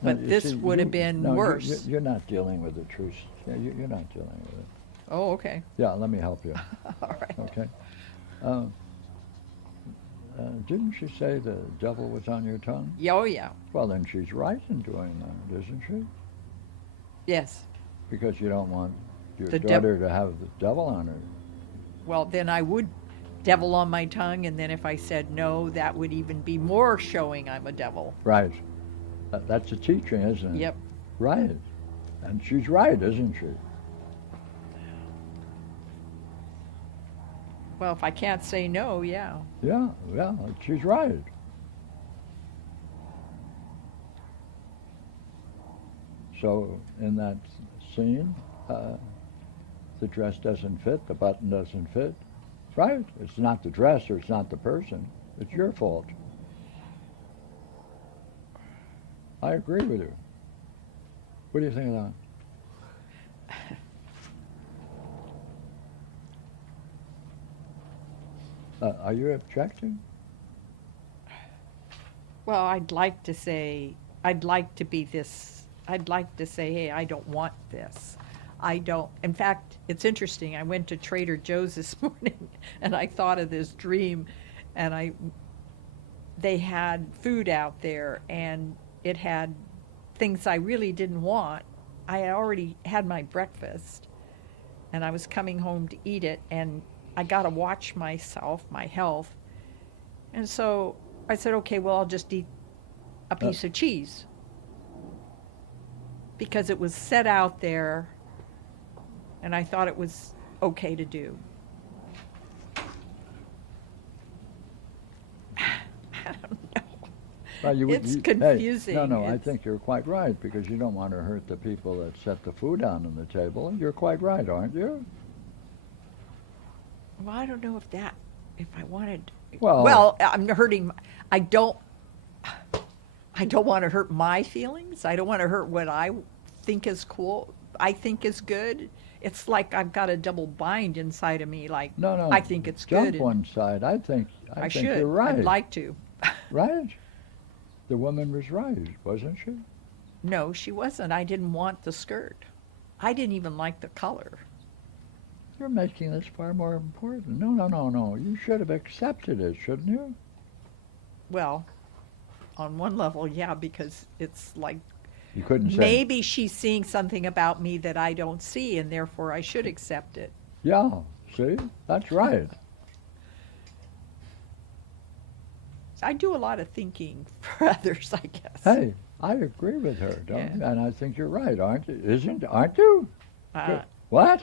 No, But you this see, would have been no, worse. You're not dealing with the truth. Yeah, you're not dealing with it. Oh, okay. Yeah, let me help you. All right. Okay. Didn't she say the devil was on your tongue? Yeah, oh, yeah. Well, then she's right in doing that, isn't she? Yes. Because you don't want your The daughter to have the devil on her. Well, then I would devil on my tongue, and then if I said no, that would even be more showing I'm a devil. Right. That's a teaching, isn't it? Yep. Right. And she's right, isn't she? Well, if I can't say no, yeah. Yeah, she's right. So in that scene, the dress doesn't fit, the button doesn't fit. Right. It's not the dress or it's not the person. It's your fault. I agree with you. What do you think of that? Are you objecting? Well, I'd like to say, I'd like to be this, I'd like to say, hey, I don't want this. I don't, in fact, it's interesting, I went to Trader Joe's this morning and I thought of this dream, and they had food out there and it had things I really didn't want. I had already had my breakfast and I was coming home to eat it, and I got to watch myself, my health. And so I said, okay, well, I'll just eat a piece of cheese. Because it was set out there, and I thought it was okay to do. I don't know. Well, It's hey, confusing. no, I It's- think you're quite right, because you don't want to hurt the people that set the food down on the table. You're quite right, aren't you? Well, I don't know if I wanted. Well- I'm hurting. I don't want to hurt my feelings. I don't want to hurt what I think is cool. I think is good. It's like I've got a double bind inside of me. Like, No. I think it's Jump good. and one side. I think I should. you're right. I'd like to. Right? The woman was right, wasn't she? No, she wasn't. I didn't want the skirt. I didn't even like the color. You're making this far more important. No. You should have accepted it, shouldn't you? Well, on one level, yeah, because it's like You couldn't say, maybe she's seeing something about me that I don't see, and therefore I should accept it. yeah, see? That's right. I do a lot of thinking for others, I guess. Hey, I agree with her, don't you? Yeah. And I think you're right, aren't you? Aren't you? Uh, What?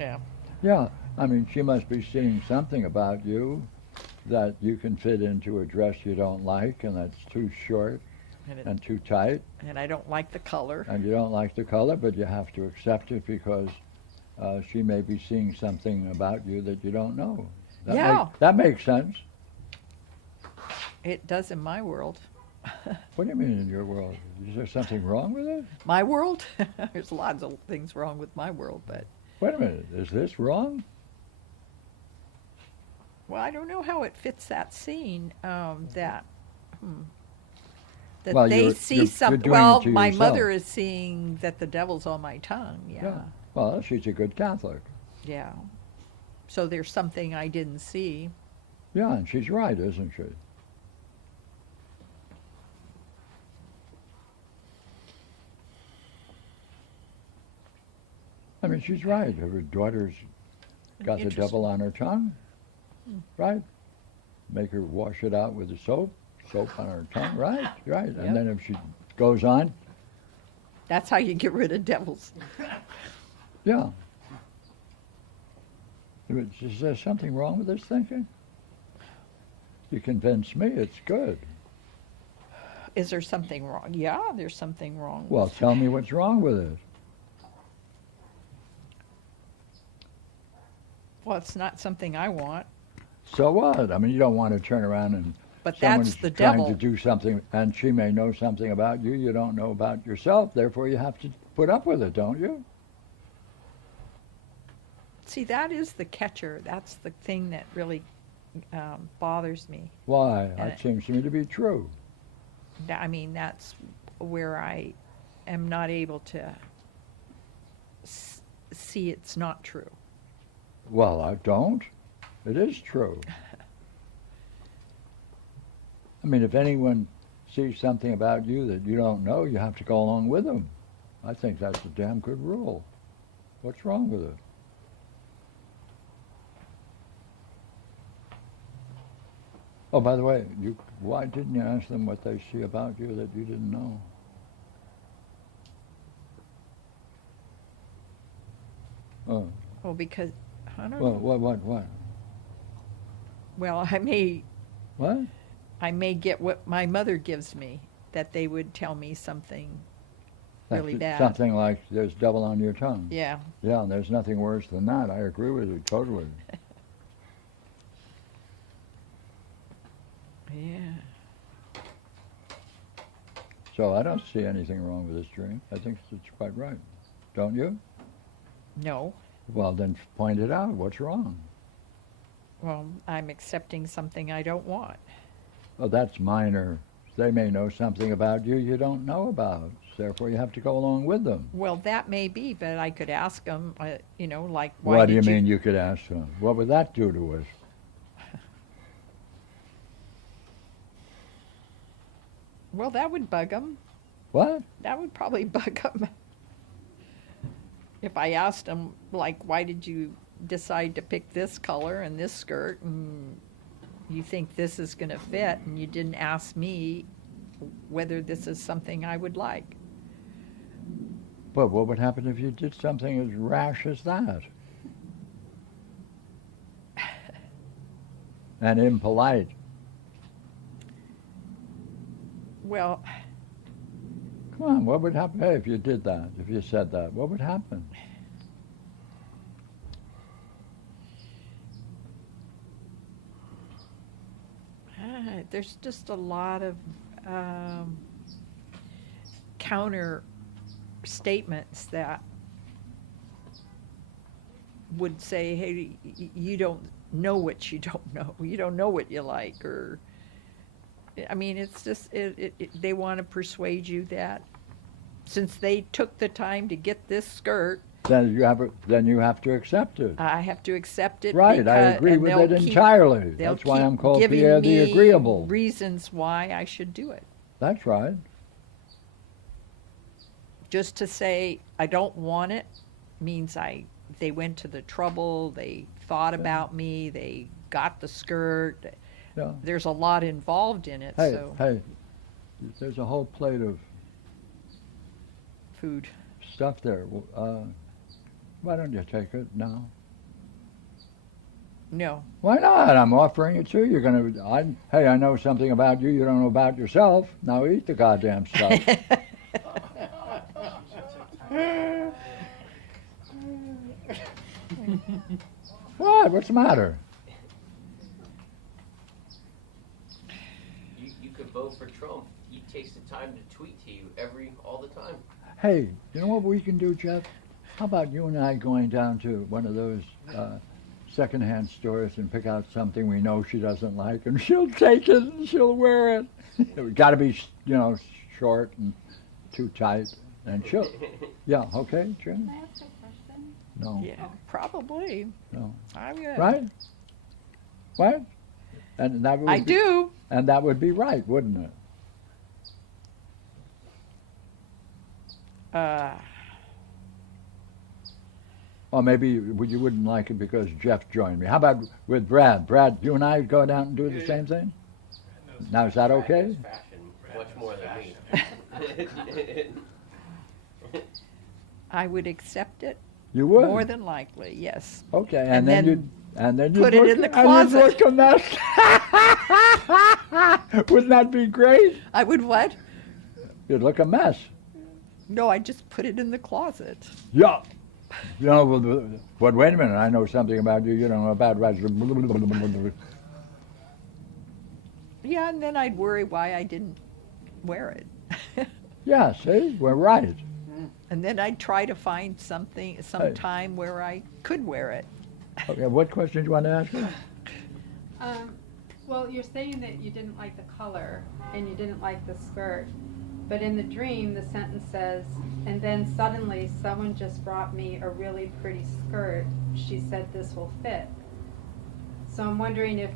yeah. Yeah, I mean, she must be seeing something about you that you can fit into a dress you don't like, and that's too short and too tight, And I don't like the color. and you don't like the color, but you have to accept it because she may be seeing something about you that you don't know. Yeah. That makes sense. It does in my world. What do you mean in your world? Is there something wrong with it? My world? There's lots of things wrong with my world, but, Wait a minute, is this wrong? well, I don't know how it fits that scene, that Well, they you're- see you're something. doing it Well, to my yourself. mother is seeing that the devil's on my tongue, yeah. Well, she's a good Catholic. Yeah. So there's something I didn't see. Yeah, and she's right, isn't she? I mean, she's right. Her daughter's got the Interesting. devil on her tongue, right? Make her wash it out with the soap on her tongue, right? Right. Yep. And then if she goes on, That's how you get rid of devils. yeah. Is there something wrong with this thinking? You convince me it's good. Is there something wrong? Yeah, there's something wrong. Well, tell me what's wrong with it. Well, it's not something I want, So what? I mean, you don't want to turn around and but someone's that's the trying devil. to do something, and she may know something about you you don't know about yourself. Therefore, you have to put up with it, don't you? See, that is the catcher. That's the thing that really bothers me. Why? And That it- seems to me to be true. I mean, that's where I am not able to see it's not true. Well, I don't. It is true. I mean, if anyone sees something about you that you don't know, you have to go along with them. I think that's a damn good rule. What's wrong with it? Oh, by the way, why didn't you ask them what they see about you that you didn't know? Oh, Well, because, I don't well, know. what? Well, What? I may get what my mother gives me, that they would tell me something really bad. Something like there's devil on your tongue. Yeah. Yeah, and there's nothing worse than that. I agree with you totally. Yeah. So I don't see anything wrong with this dream. I think it's quite right. Don't you? No. Well, then point it out. What's wrong? Well, I'm accepting something I don't want. Oh, that's minor. They may know something about you you don't know about. Therefore, you have to go along with them. Well, that may be, but I could ask them, like, why What do you did mean you could ask them? What would that do to us? Well, that would bug them. What? That would probably bug them. If I asked them, like, why did you decide to pick this color and this skirt, and you think this is going to fit, and you didn't ask me whether this is something I would like. But what would happen if you did something as rash as that? And impolite. Well, Come on, what would happen? Hey, if you did that, if you said that, what would happen? there's just a lot of counter statements that would say, hey, you don't know what you don't know. You don't know what you like, or, I mean, it's just, they want to persuade you that since they took the time to get this skirt, Then you have to accept it. I have to accept it. Right, I agree and with they'll it keep- entirely. they'll That's why keep I'm called giving Pierre the me Agreeable. reasons why I should do it. That's right. Just to say I don't want it means they went to the trouble, they thought about me, they got the skirt. Yeah. There's a lot involved in it, Hey, so hey, there's a whole plate of food. stuff there. Why don't you take it now? No. Why not? I'm offering it to you. Hey, I know something about you you don't know about yourself. Now eat the goddamn stuff. What? What's the matter? You could vote for Trump. he takes the time to tweet to you all the time. Hey, you know what we can do, Jeff? How about you and I going down to one of those secondhand stores and pick out something we know she doesn't like, and she'll take it and she'll wear it. It's got to be, short and too tight, and she'll. Yeah, okay, Jim. Can I ask a question? No, Yeah, probably. no. I would. Right? What? And that would I be, do. And that would be right, wouldn't it? Or maybe you wouldn't like it because Jeff joined me. How about with Brad? Brad, you and I go down and do the same thing? Now, is that okay? Fashion, much more than me. I would accept it. You would? More than likely, yes. Okay, And then then you put it in the closet. And you'd look a mess. Wouldn't that be great? I would what? You'd look a mess. No, I just put it in the closet. Yeah. But wait a minute, I know something about you, about... Yeah, and then I'd worry why I didn't wear it. Yeah, see, we're right. And then I'd try to find some time where I could wear it. Okay, what question do you want to ask her? Well, you're saying that you didn't like the color and you didn't like the skirt, but in the dream, the sentence says, and then suddenly someone just brought me a really pretty skirt. She said this will fit. So I'm wondering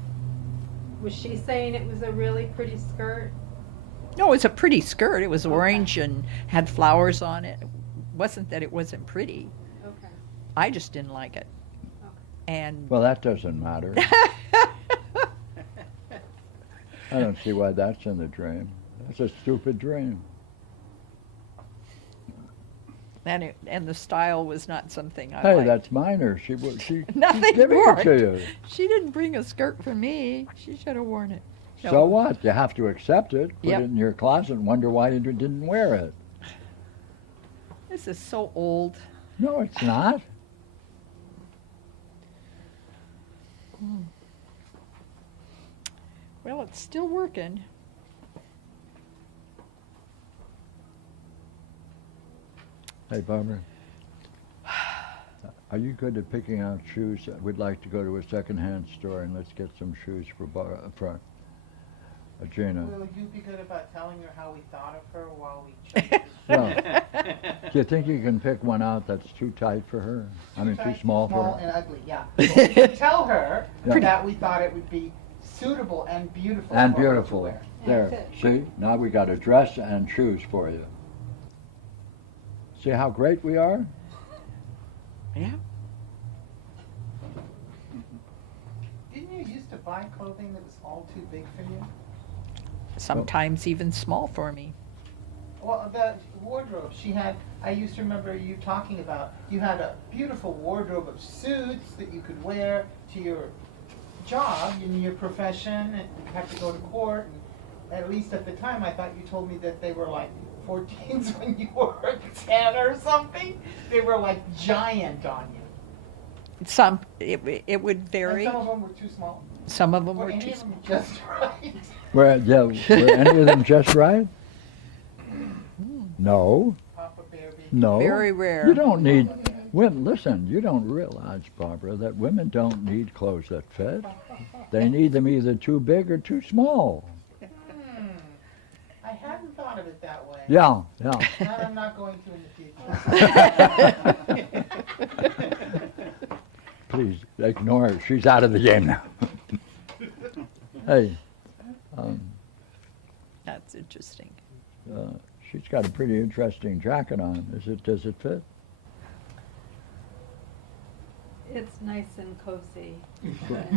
was she saying it was a really pretty skirt? No, it was a pretty skirt. It was Okay. orange and had flowers on it. It wasn't that it wasn't pretty. Okay. I just didn't like it. Okay. And Well, that doesn't matter. I don't see why that's in the dream. That's a stupid dream. and the style was not something I Hey, liked. that's minor. She Nothing giving it worked. to you. She didn't bring a skirt for me. She should have worn it. No. So what? You have to accept it, put Yep. it in your closet, and wonder why you didn't wear it. This is so old. No, it's not. Well, it's still working. Hey, Barbara. Are you good at picking out shoes? We'd like to go to a second-hand store and let's get some shoes for Regina. Will you be good about telling her how we thought of her while we chose? Yeah. Do you think you can pick one out that's too tight for her? I mean, too small for Small her? and ugly, yeah. Well, you can tell her Yeah. that we thought it would be suitable and beautiful And for her to beautiful. wear. There. That's it. See? Now we got a dress and shoes for you. See how great we are? Yeah. Didn't you used to buy clothing that was all too big for you? Sometimes even small for me. Well, the wardrobe she had, I used to remember you talking about, you had a beautiful wardrobe of suits that you could wear to your job in your profession, and you had to go to court. And at least at the time, I thought you told me that they were like 14s when you were 10 or something. They were like giant on you. It would vary. And some of them were too small. Some of them Were were any too of them small. just right? Were any of them just right? No. Papa Bear being No. Very rare. You don't need, listen, you don't realize, Barbara, that women don't need clothes that fit. They need them either too big or too small. I hadn't thought of it that way. Yeah. That I'm not going to in the future. Please ignore her. She's out of the game now. Hey, That's interesting. she's got a pretty interesting jacket on. Does it fit? It's nice and cozy.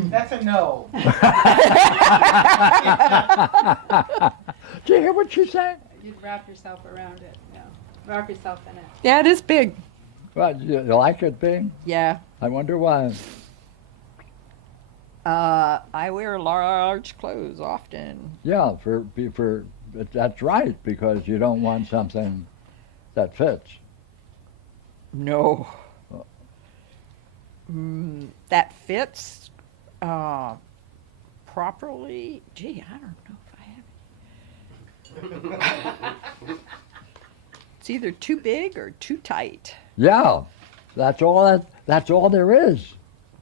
That's a no. Did you hear what she said? You'd wrap yourself around it, yeah. Wrap yourself in it. Yeah, it is big. Well, you like it being? Yeah. I wonder why. I wear large clothes often. Yeah, that's right, because you don't want something that fits. No. Oh. That fits properly. Gee, I don't know if I have. It's either too big or too tight. Yeah, that's all there is.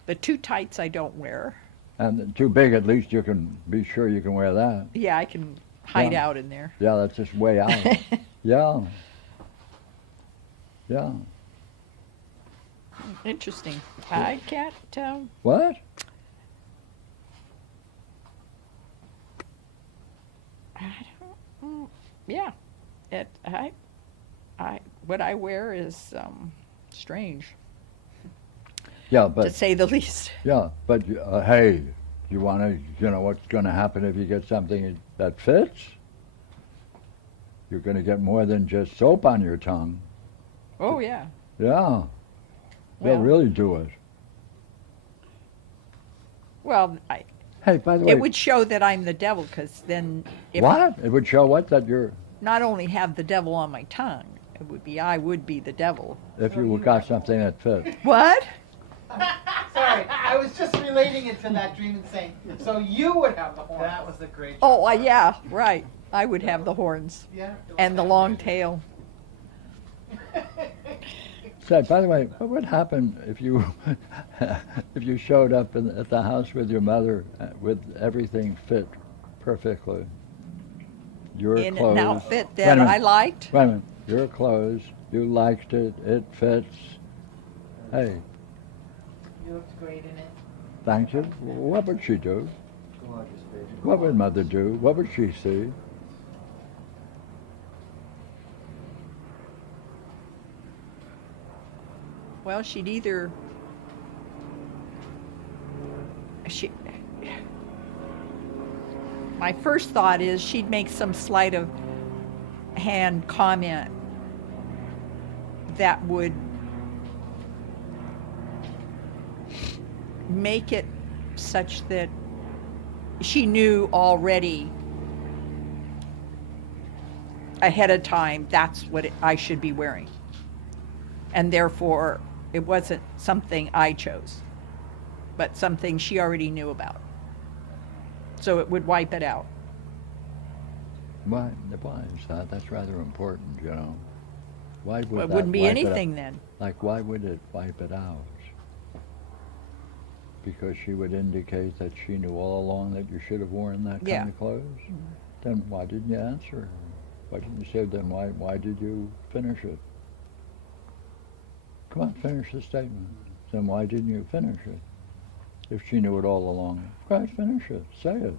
The too tights I don't wear. And too big, at least you can be sure you can wear that. Yeah, I can hide Yeah. out in there. Yeah, that's just way out. Yeah. Yeah. Interesting. I can't. What? I don't. Yeah. What I wear is strange, Yeah, to but say the least. yeah, but hey, you want to, you know what's going to happen if you get something that fits? You're going to get more than just soap on your tongue. Oh yeah. Yeah. They'll Well, really do it. well, Hey, by the way, it would show that I'm the devil, because then if what? It would show what? That you're, not only have the devil on my tongue, it would be I would be the devil. if you got something that fits. What? Sorry, I was just relating it to that dream and saying, so you would have the horn. That was the great. Oh, yeah, right. I would have the horns Yeah. and the long tail. Say, by the way, what would happen if you if you showed up at the house with your mother with everything fit perfectly? Your In clothes. an outfit Wait a that minute. I liked. Wait a minute. Your clothes, you liked it, it fits. Hey, You looked great in it. thank you. What would she do? What would mother do? What would she see? Well, she'd either my first thought is she'd make some sleight of hand comment that would make it such that she knew already ahead of time that's what I should be wearing. And therefore, it wasn't something I chose, but something she already knew about. So it would wipe it out. Why is that? That's rather important, you know. Why would Well, it that wouldn't be wipe it out? anything then. Like, why would it wipe it out? Because she would indicate that she knew all along that you should have worn that Yeah. kind of clothes? Then why didn't you answer her? Why didn't you say, then why did you finish it? Come on, finish the statement. Then why didn't you finish it? If she knew it all along. Right, finish it. Say it.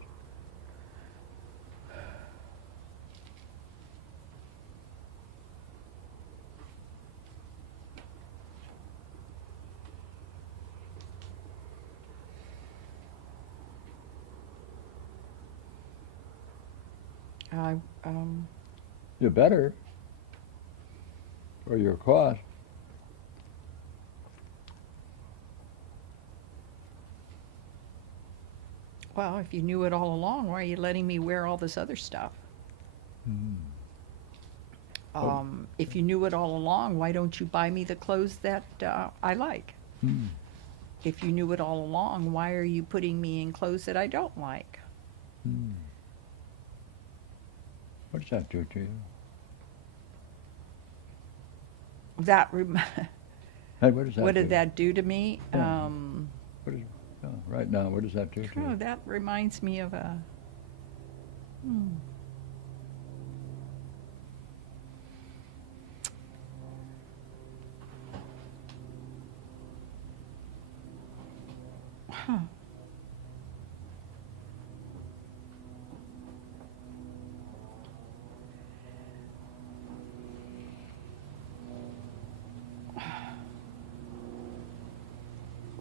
I, You better. Or you're caught. well, if you knew it all along, why are you letting me wear all this other stuff? If you knew it all along, why don't you buy me the clothes that I like? Hmm. If you knew it all along, why are you putting me in clothes that I don't like? Hmm. What does that do to you? That Hey, what does that what do? did that do to me? Yeah. What is, right now, what does that do to Oh, you? that reminds me of a. Huh.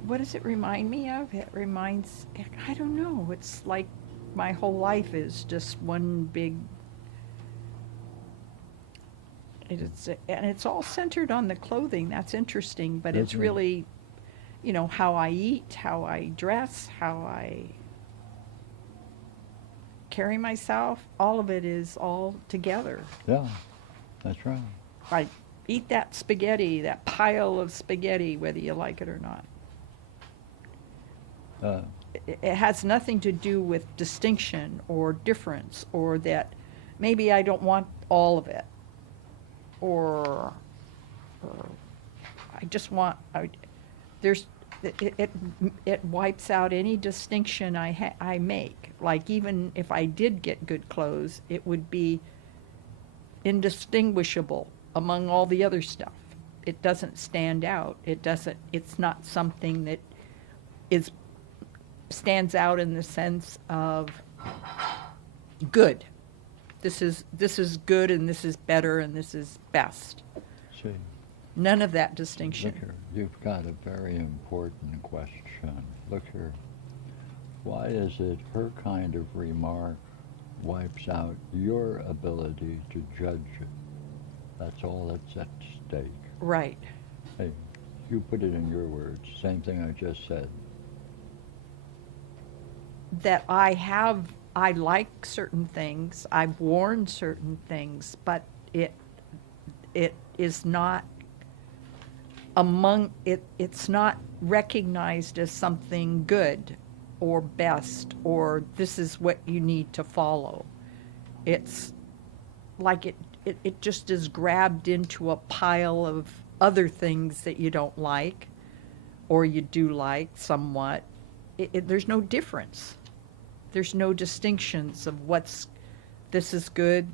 What does it remind me of? It reminds, I don't know, it's like my whole life is just one big, and it's all centered on the clothing. That's interesting, but it's Isn't it? really, how I eat, how I dress, how I carry myself, all of it is all together. Yeah, that's right. I eat that spaghetti, that pile of spaghetti, whether you like it or not. It has nothing to do with distinction or difference or that maybe I don't want all of it, or I just want, there's, it wipes out any distinction I make. Like, even if I did get good clothes, it would be indistinguishable among all the other stuff. It doesn't stand out. It's not something that stands out in the sense of good. This is good, and this is better, and this is best. See, None of that look distinction. here, you've got a very important question. Look here. Why is it her kind of remark wipes out your ability to judge it? That's all that's at stake. Right. Hey, you put it in your words, same thing I just said. That I like certain things, I've worn certain things, but it is not it's not recognized as something good or best, or this is what you need to follow. It's like it just is grabbed into a pile of other things that you don't like, or you do like somewhat. There's no difference. There's no distinctions of this is good,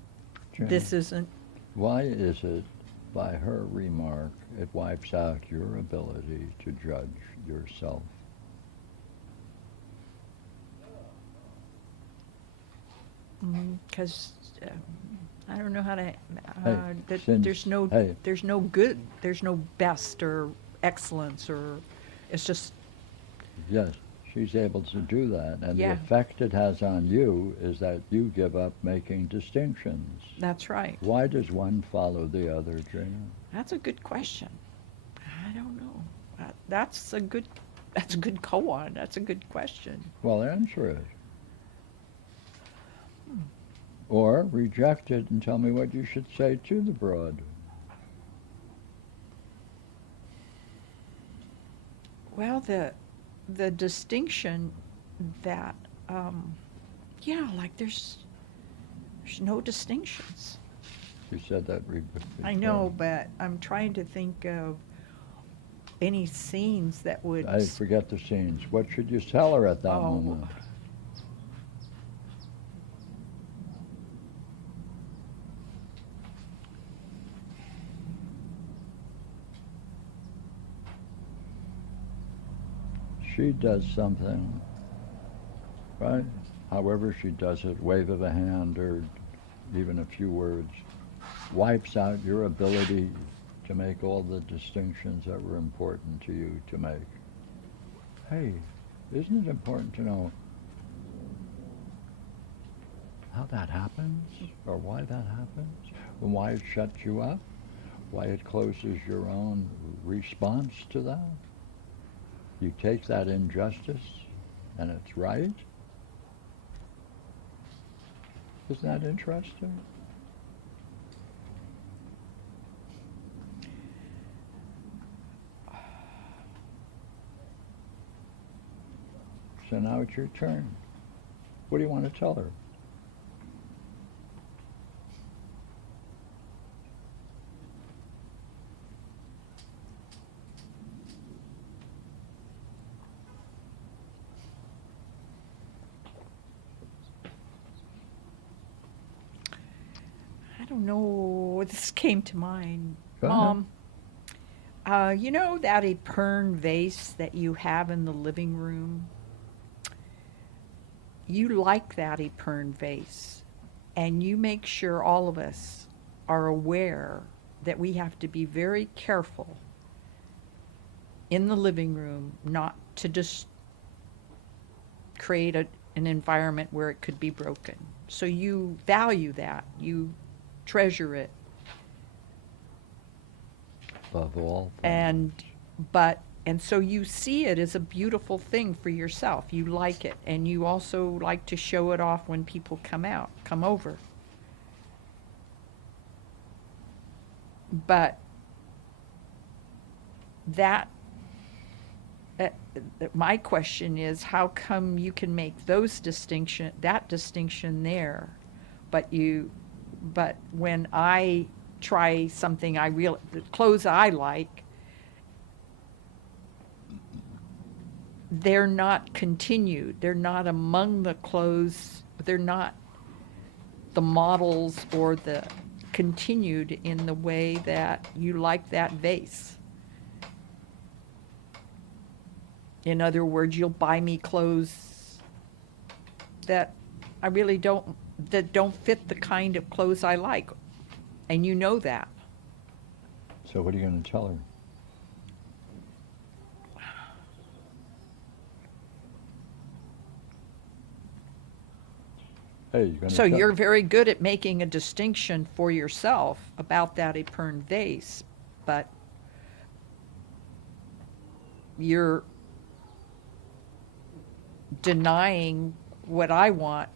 this Jane, isn't. why is it by her remark it wipes out your ability to judge yourself? Because I don't know how to. Hey, There's no good. There's no best or excellence, or it's just. Yes, she's able to do that, and Yeah. the effect it has on you is that you give up making distinctions. That's right. Why does one follow the other, Gina? That's a good question. I don't know. That's a good koan. That's a good question. Well, answer it. Or reject it and tell me what you should say to the broad. Well, the distinction that, like there's no distinctions. You said that I know, but I'm trying to think of any scenes that would. I forget the scenes. What should you tell her at that Oh. moment? She does something, right? However she does it, wave of a hand or even a few words, wipes out your ability to make all the distinctions that were important to you to make. Hey, isn't it important to know how that happens, or why that happens, and why it shuts you up, why it closes your own response to that? You take that injustice, and it's right? Isn't that interesting? So now it's your turn. What do you want to tell her? I don't know. This came to mind. Go ahead. Mom, you know that Epergne vase that you have in the living room? You like that Epergne vase, and you make sure all of us are aware that we have to be very careful in the living room not to just create an environment where it could be broken. So you value that. You treasure it. Above all And so you see it as a beautiful thing for yourself. You like it, and you also like to show it off when people come over. But my question is, how come you can make that distinction there, but you But when I try something the clothes I like, they're not continued. They're not among the clothes. They're not the models or the continued in the way that you like that vase. In other words, you'll buy me clothes that I really that don't fit the kind of clothes I like. And you know that. So what are you going to tell her? Hey, you're going to So you're very good at making a distinction for yourself about that Epergne vase, but you're denying what I want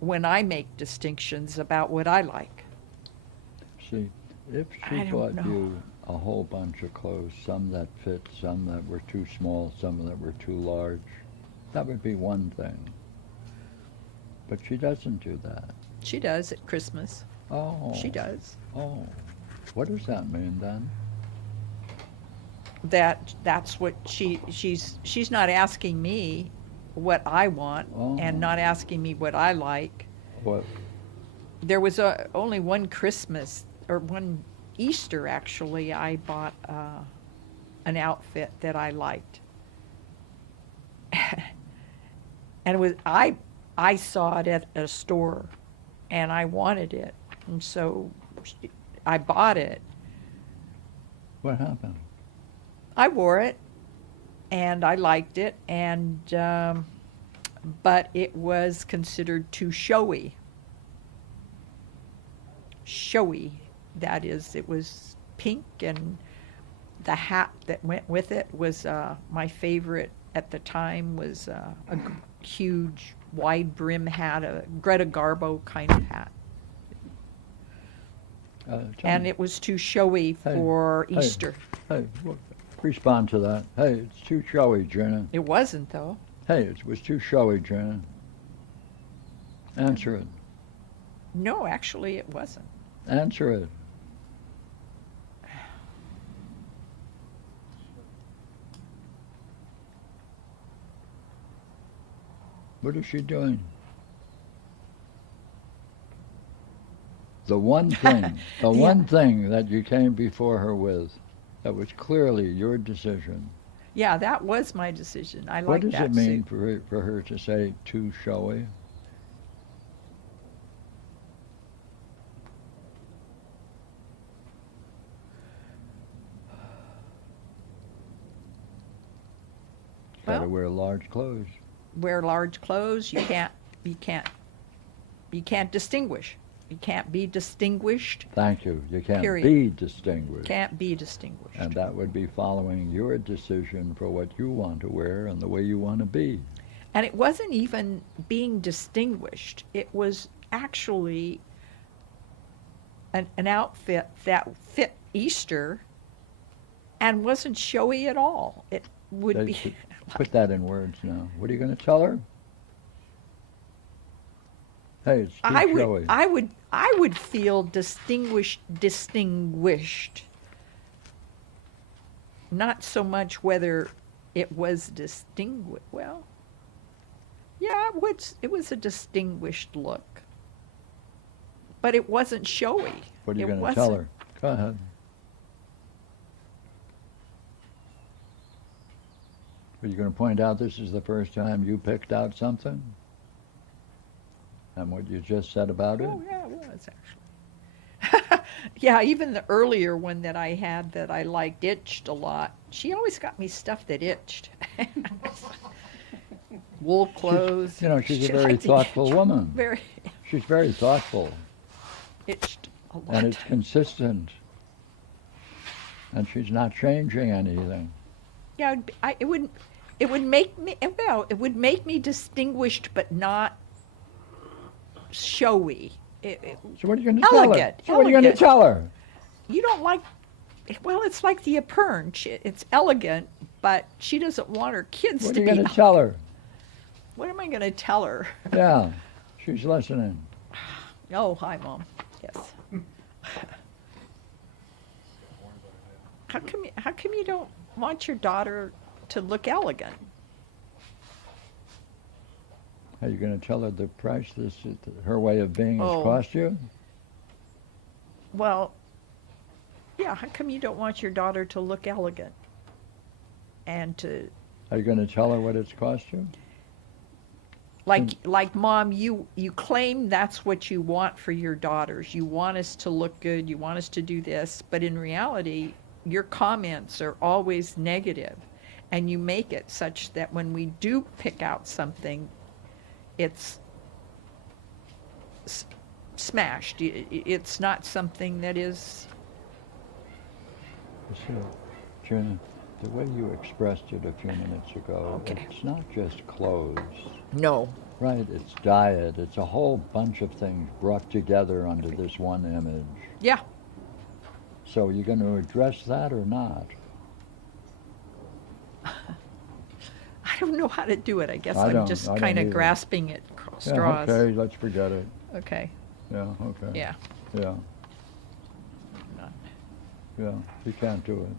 when I make distinctions about what I like. See, if I she don't bought know. you a whole bunch of clothes, some that fit, some that were too small, some that were too large, that would be one thing. But she doesn't do that. She does at Christmas. Oh. She does. Oh. What does that mean then? That's what she's not asking me what I want and not asking me what I like. What? There was only one Christmas or one Easter actually I bought an outfit that I liked. And it was I saw it at a store and I wanted it. And so I bought it. What happened? I wore it and I liked it, and but it was considered too showy. Showy, that is, it was pink, and the hat that went with it was my favorite at the time was a huge wide brim hat, a Greta Garbo kind of hat. And it was too showy for Easter. Hey, respond to that. Hey, it's too showy, Jenna. It wasn't, though. Hey, it was too showy, Jenna. Answer it. No, actually, it wasn't. Answer it. What is she doing? The one thing, one thing that you came before her with, that was clearly your decision. Yeah, that was my decision. I What like does that it mean suit. for her to say too showy? Gotta Well, wear large clothes. wear large clothes. You can't distinguish. You can't be distinguished. Thank you. You can't Period. be distinguished. Can't be distinguished. And that would be following your decision for what you want to wear and the way you want to be. And it wasn't even being distinguished. It was actually an outfit that fit Easter and wasn't showy at all. It would They be. should put that in words now. What are you going to tell her? Hey, it's too showy. I would feel distinguished. Not so much whether it was distinguished. Well, yeah, it was a distinguished look. But it wasn't showy. What are you It going to tell wasn't. her? Go ahead. Are you going to point out this is the first time you picked out something? And what you just said about it? Oh, yeah, it was actually. Yeah, even the earlier one that I had that I liked itched a lot. She always got me stuff that itched. Wool clothes. You know, she's a She very liked to thoughtful itch. woman. Very She's very thoughtful, itched a lot. and it's consistent. And she's not changing anything. Yeah, it would make me, well, it would make me distinguished but not showy. So what are you going to tell her? Elegant, So what are you going to elegant. tell her? You don't like, well, it's like the Epergne. It's elegant, but she doesn't want her kids What to are be. you going to tell her? What am I going to tell her? Yeah, she's listening. Oh, hi, Mom. Yes. How come you don't want your daughter to look elegant? Are you going to tell her the price her way of being has Oh. cost you? Well, yeah, how come you don't want your daughter to look elegant? And to, Are you going to tell her what it's cost you? like Mom, you claim that's what you want for your daughters. You want us to look good, you want us to do this, but in reality, your comments are always negative, and you make it such that when we do pick out something, it's smashed. It's not something that is. You see, Gina, the way you expressed it a few minutes ago, Okay. it's not just clothes, No. right? It's diet. It's a whole bunch of things brought together under this one image. Yeah. So you're going to address that or not? I don't know how to do it. I guess I I'm don't- just I don't kind of either. grasping at Yeah, straws. okay, let's forget it. Okay. Yeah, okay. Yeah. Yeah, Not- yeah, you can't do it.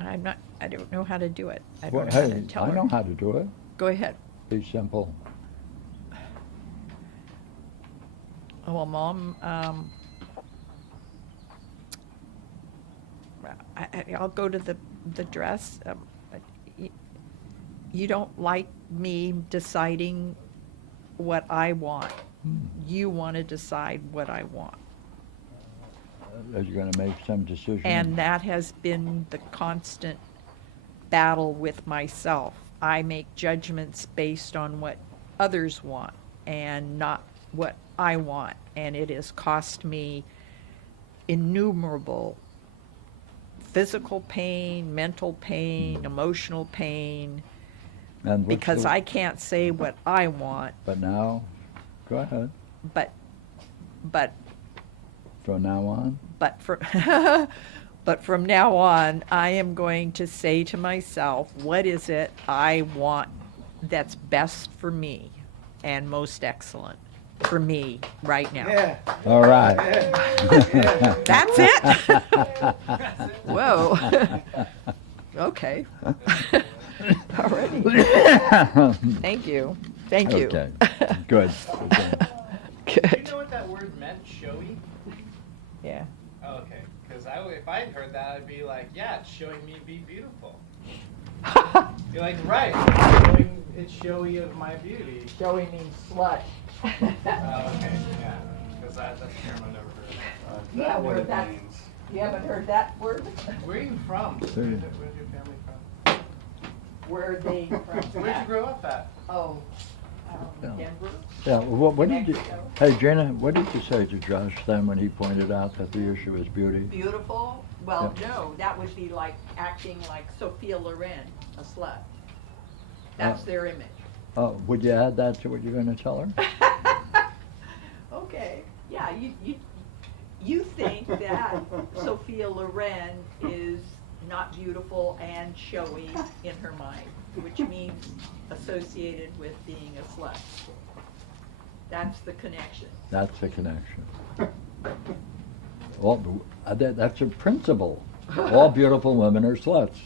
I don't know how to do it. I don't Well, know how to hey, tell I her. know how to do it. Go ahead. Be simple. Oh, well, Mom, I'll go to the dress. You don't like me deciding what I want. You want to decide what I want. Are you going to make some decision? And that has been the constant battle with myself. I make judgments based on what others want and not what I want. And it has cost me innumerable physical pain, mental pain, emotional pain, And what's because the- I can't say what I want, But now, go ahead. but From now on, for but from now on, I am going to say to myself, what is it I want that's best for me and most excellent for me right now? Yeah. all right. That's it? Whoa. Okay. Alrighty. Thank you. Thank you. Okay, good. Okay. Do you Good. know what that word meant, showy? Yeah. Oh, okay. Because if I had heard that, I'd be like, yeah, it's showing me be beautiful. You're like, right, it's showy of my beauty. Joey means slut. Oh, okay, yeah. Because that's a term I've never heard of. You haven't heard that? You haven't heard that word? Where are you from? Where's your family from? Where are they from? Where'd you grow up at? Oh, Yeah. Denver? Yeah, what did you, Mexico. hey Jenna, what did you say to Josh then when he pointed out that the issue is beauty? Beautiful? Well, Yeah. no, that would be like acting like Sophia Loren, a slut. That's their image. Oh, would you add that to what you're going to tell her? Okay, yeah, you think that Sophia Loren is not beautiful and showy in her mind, which means associated with being a slut. That's the connection. That's the connection. Well, that's a principle. All beautiful women are sluts.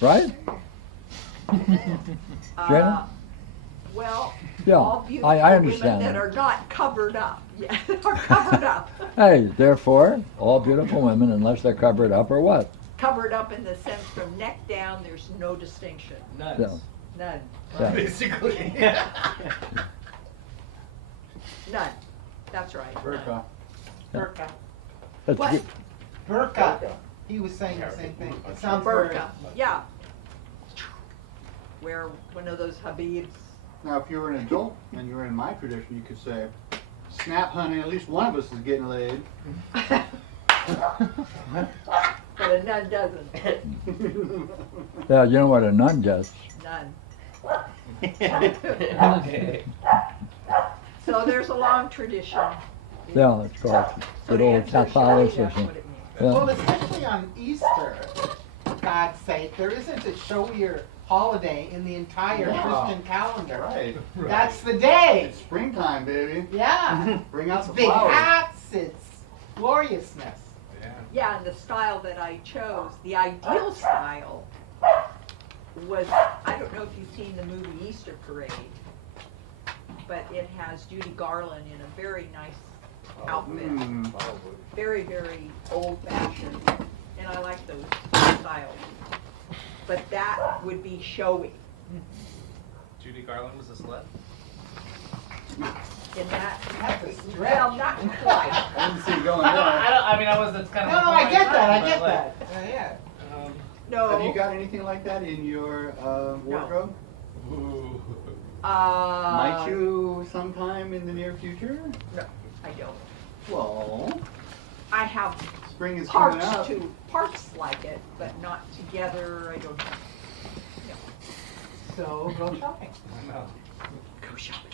Right? Jenna? Well, Yeah, all beautiful I women understand that that. are not covered up, yeah, are covered up. Hey, therefore, all beautiful women, unless they're covered up, are what? Covered up in the sense from neck down, there's no distinction, Nuts. Yeah. none, Yeah. Basically. none. That's right. Burqa. Burqa. That's What? good. Burqa. He was saying the same thing. It sounds very. Burqa, yeah. Wear one of those Habibs. Now, if you were an adult and you were in my tradition, you could say, snap, honey, at least one of us is getting laid. But a nun doesn't, Yeah, you know what a nun gets? none. Okay. So there's a long tradition. Yeah, it's called So good to old answer Shelley, Catholicism. that's what it means. Yeah. Well, especially on Easter, for God's sake, there isn't a showier holiday in the entire Yeah. Christian calendar. Right. That's the day. It's springtime, baby. Yeah. Bring out It's the big flowers. hats, it's gloriousness. Yeah. Yeah, and the style that I chose, the ideal style, was, I don't know if you've seen the movie Easter Parade, but it has Judy Garland in a very nice outfit. Mm. Very, very old-fashioned, and I like those styles. But that would be showy Judy Garland was a slut. in that. That's a stretch. Well, not quite. I didn't see it going I there. mean, I was. That's kind No, of. no, I get that, I get that. Yeah. No. Have you got anything like that in your wardrobe? Ooh. Might you sometime in the near future? No, I don't. Well, I have spring is coming parts up. to parts like it, but not together. I don't know. So go shopping. No. Go shopping.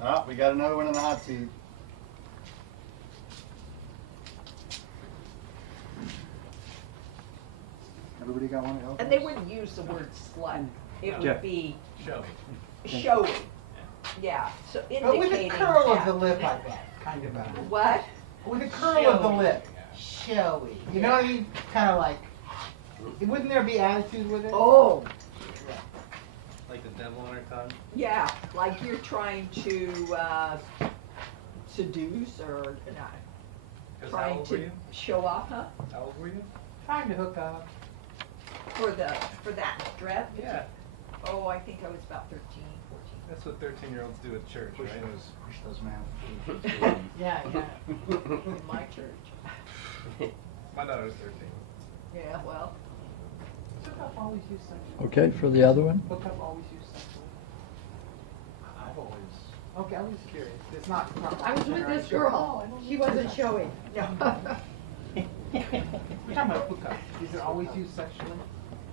Oh, we got another one in the hot seat. Everybody got one else? And they wouldn't use the word slut. It would Jeff. be Show. showy. Yeah, so But with indicating a curl of that. the lip, I bet, kind of a. What? With a curl of the lip, showy. You know what I mean? Kind of like. Wouldn't there be attitude with it? Oh, Like the devil on her tongue. yeah, like you're trying to seduce or not, 'Cause how trying old were to you? show off, huh? How old were you? Trying to hook up. For that dress? Yeah. Oh, I think I was about 13, 14. That's what 13-year-olds do at church, Push right? those, push those man. Yeah, yeah. In my church. My daughter was 13. Yeah, well, Hook up always used sexually. Okay, for the other one? Hook up always used sexually. I've always. Okay, I was just curious. It's not. I was with this girl. She wasn't showy. no. We're talking about hookup. Is it always used sexually?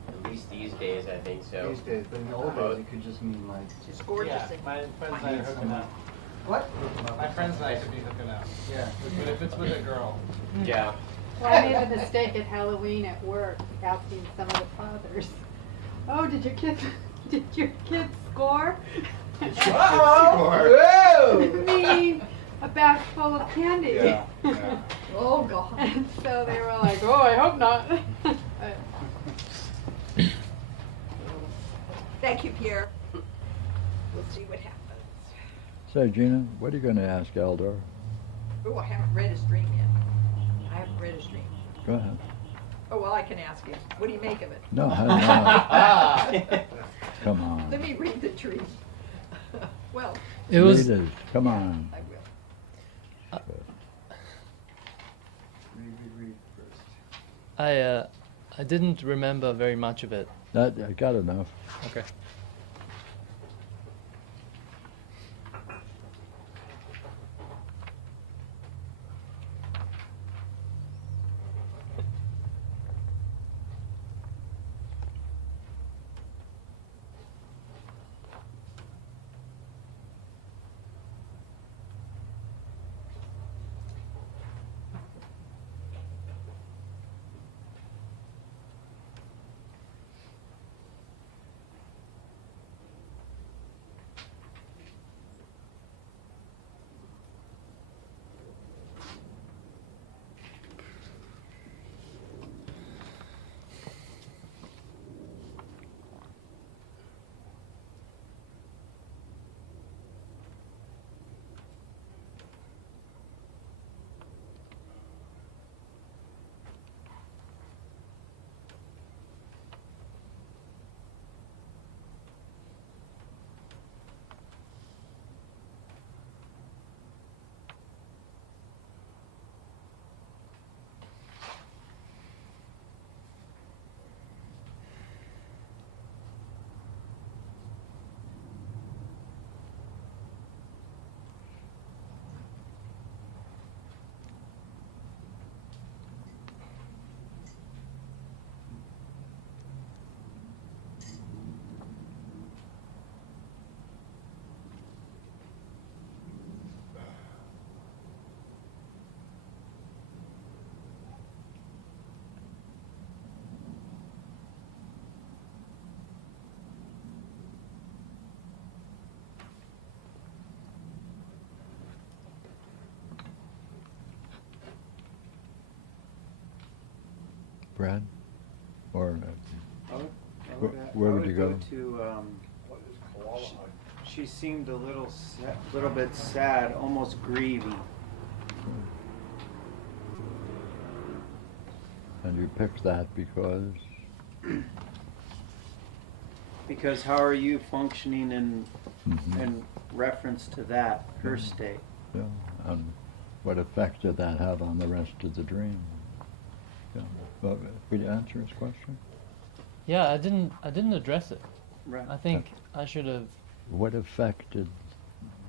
At least these days, I think so. These days, but in the old days, it could just mean like. She's gorgeous. Yeah, and my friends and I are hooking up. What? My friends and I could be hooking up. Yeah. But if it's with a girl, Yeah. Well, I made the mistake at Halloween at work, asking some of the fathers, "Oh, did your kids score?" Whoa! mean a bag full of candy. Yeah. Yeah. Oh, God. And so they were like, "Oh, I hope not." Thank you, Pierre. We'll see what happens. So, Gina, what are you going to ask Eldar? Oh, I haven't read his dream yet. I haven't read his dream. Go ahead. Oh, well, I can ask him. What do you make of it? No, no. Come on. Let me read the dream. Well, It was. Read it. Come on. I will. Read first. I didn't remember very much of it. I got enough. Okay. Brad? Or Where would you go? To, What is koala hug? she seemed a little bit sad, almost grievy. And you picked that because Because how are you functioning Mhm. in reference to that, her Mhm. state? yeah, and what effect did that have on the rest of the dream? Yeah. Well, could you answer his question? Yeah, I didn't address it. Right. I think I should have. What effect did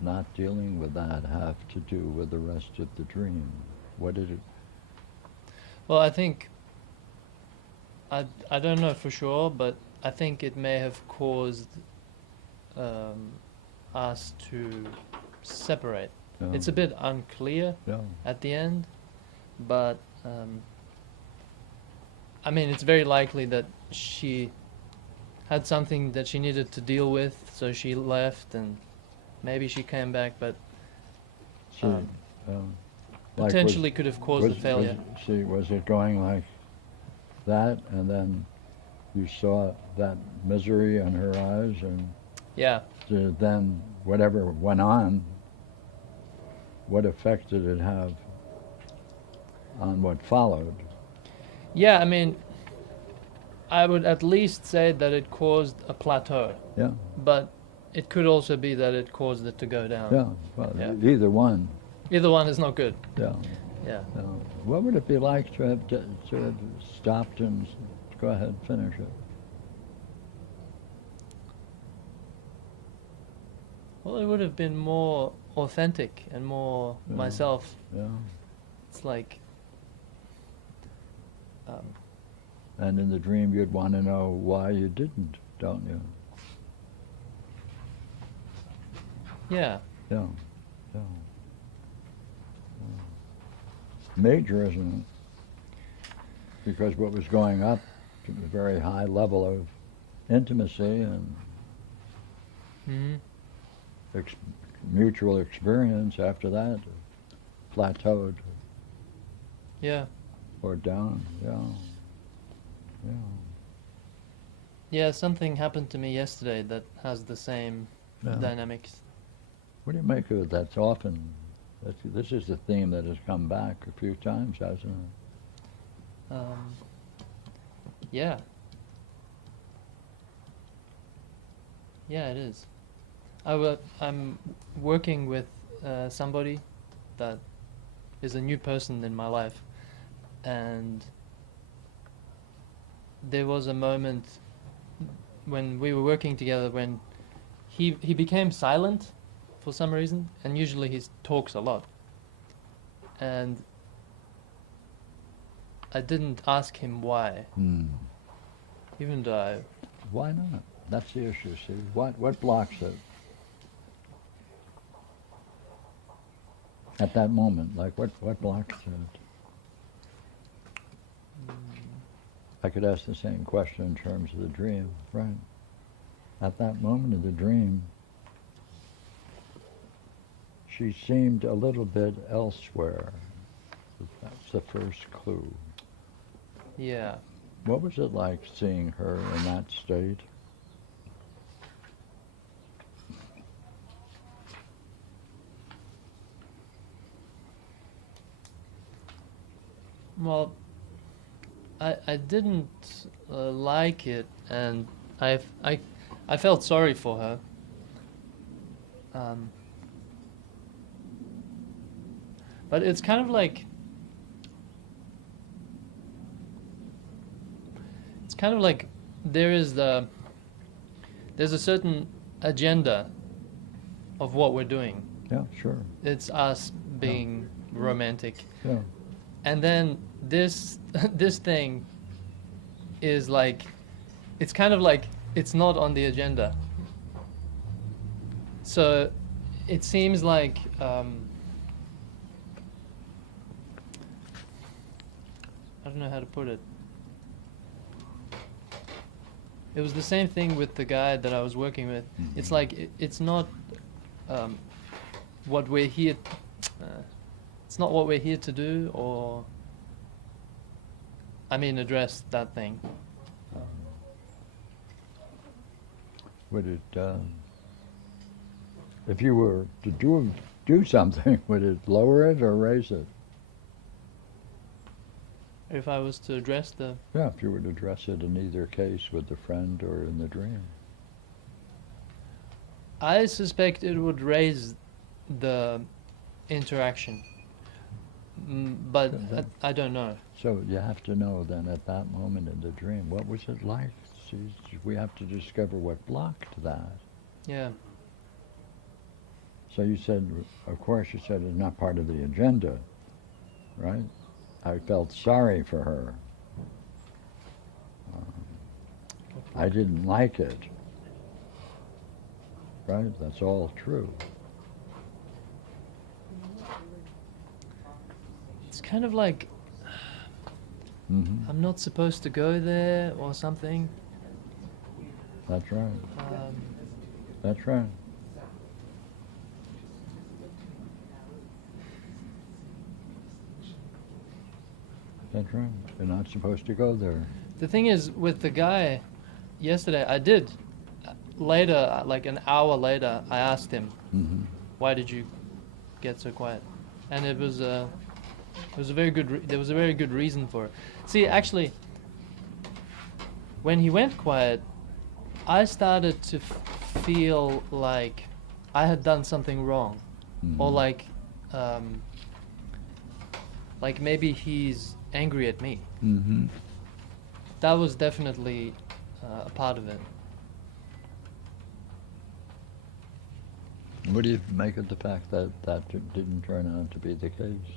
not dealing with that have to do with the rest of the dream? What did it? Well, I think. I don't know for sure, but I think it may have caused us to separate. Yeah. It's a bit unclear Yeah. at the end, but I mean, it's very likely that she had something that she needed to deal with, so she left, and maybe she came back, but See, like potentially could have caused the failure. Was it going like that, and then you saw that misery in her eyes, and Yeah. then whatever went on, what effect did it have on what followed? Yeah, I mean, I would at least say that it caused a plateau, Yeah, but it could also be that it caused it to go down. yeah, well, Yeah. either one, Either one is not good. yeah. Yeah. yeah. What would it be like to have stopped and go ahead, finish it? Well, it would have been more authentic and more Yeah. myself. Yeah, It's like, and in the dream you'd want to know why you didn't, don't you? yeah. Yeah, yeah. Major, isn't it? Because what was going up to a very high level of intimacy and Hmm. mutual experience after that plateaued Yeah. or down. Yeah, yeah. Yeah, something happened to me yesterday that has the same Yeah. dynamics. What do you make of it? That's often. This is the theme that has come back a few times, hasn't it? Yeah. Yeah, it is. I'm working with somebody that is a new person in my life, and there was a moment when we were working together when he became silent for some reason, and usually he talks a lot. And I didn't ask him why, even though Why not? That's the issue. See, what blocks it at that moment? Like what blocks it? I could ask the same question in terms of the dream, right? At that moment of the dream, she seemed a little bit elsewhere. That's the first clue. yeah. What was it like seeing her in that state? Well, I didn't like it, and I felt sorry for her. But it's kind of like there's a certain agenda of what we're doing. Yeah, sure. It's us being romantic. Yeah. And then this thing is like, it's kind of like it's not on the agenda. So it seems like I don't know how to put it. It was the same thing with the guy that I was working with. It's like it's not what we're here. It's not what we're here to do, or I mean, address that thing. Would it, if you were to do something, would it lower it or raise it? If I was to address the, Yeah, if you would address it in either case with the friend or in the dream. I suspect it would raise the interaction, but I don't know. So you have to know then at that moment in the dream, what was it like? See, we have to discover what blocked that. Yeah. So you said, of course, you said it's not part of the agenda, right? I felt sorry for her. I didn't like it. Right? That's all true. It's kind of like I'm not supposed to go there or something. That's right. Um, That's right. That's right. You're not supposed to go there. the thing is, with the guy yesterday, I did later, like an hour later, I asked him, "Why did you get so quiet?" And it was a very good. There was a very good reason for it. See, actually, when he went quiet, I started to feel like I had done something wrong, or like maybe he's angry at me. That was definitely a part of it. What do you make of the fact that that didn't turn out to be the case?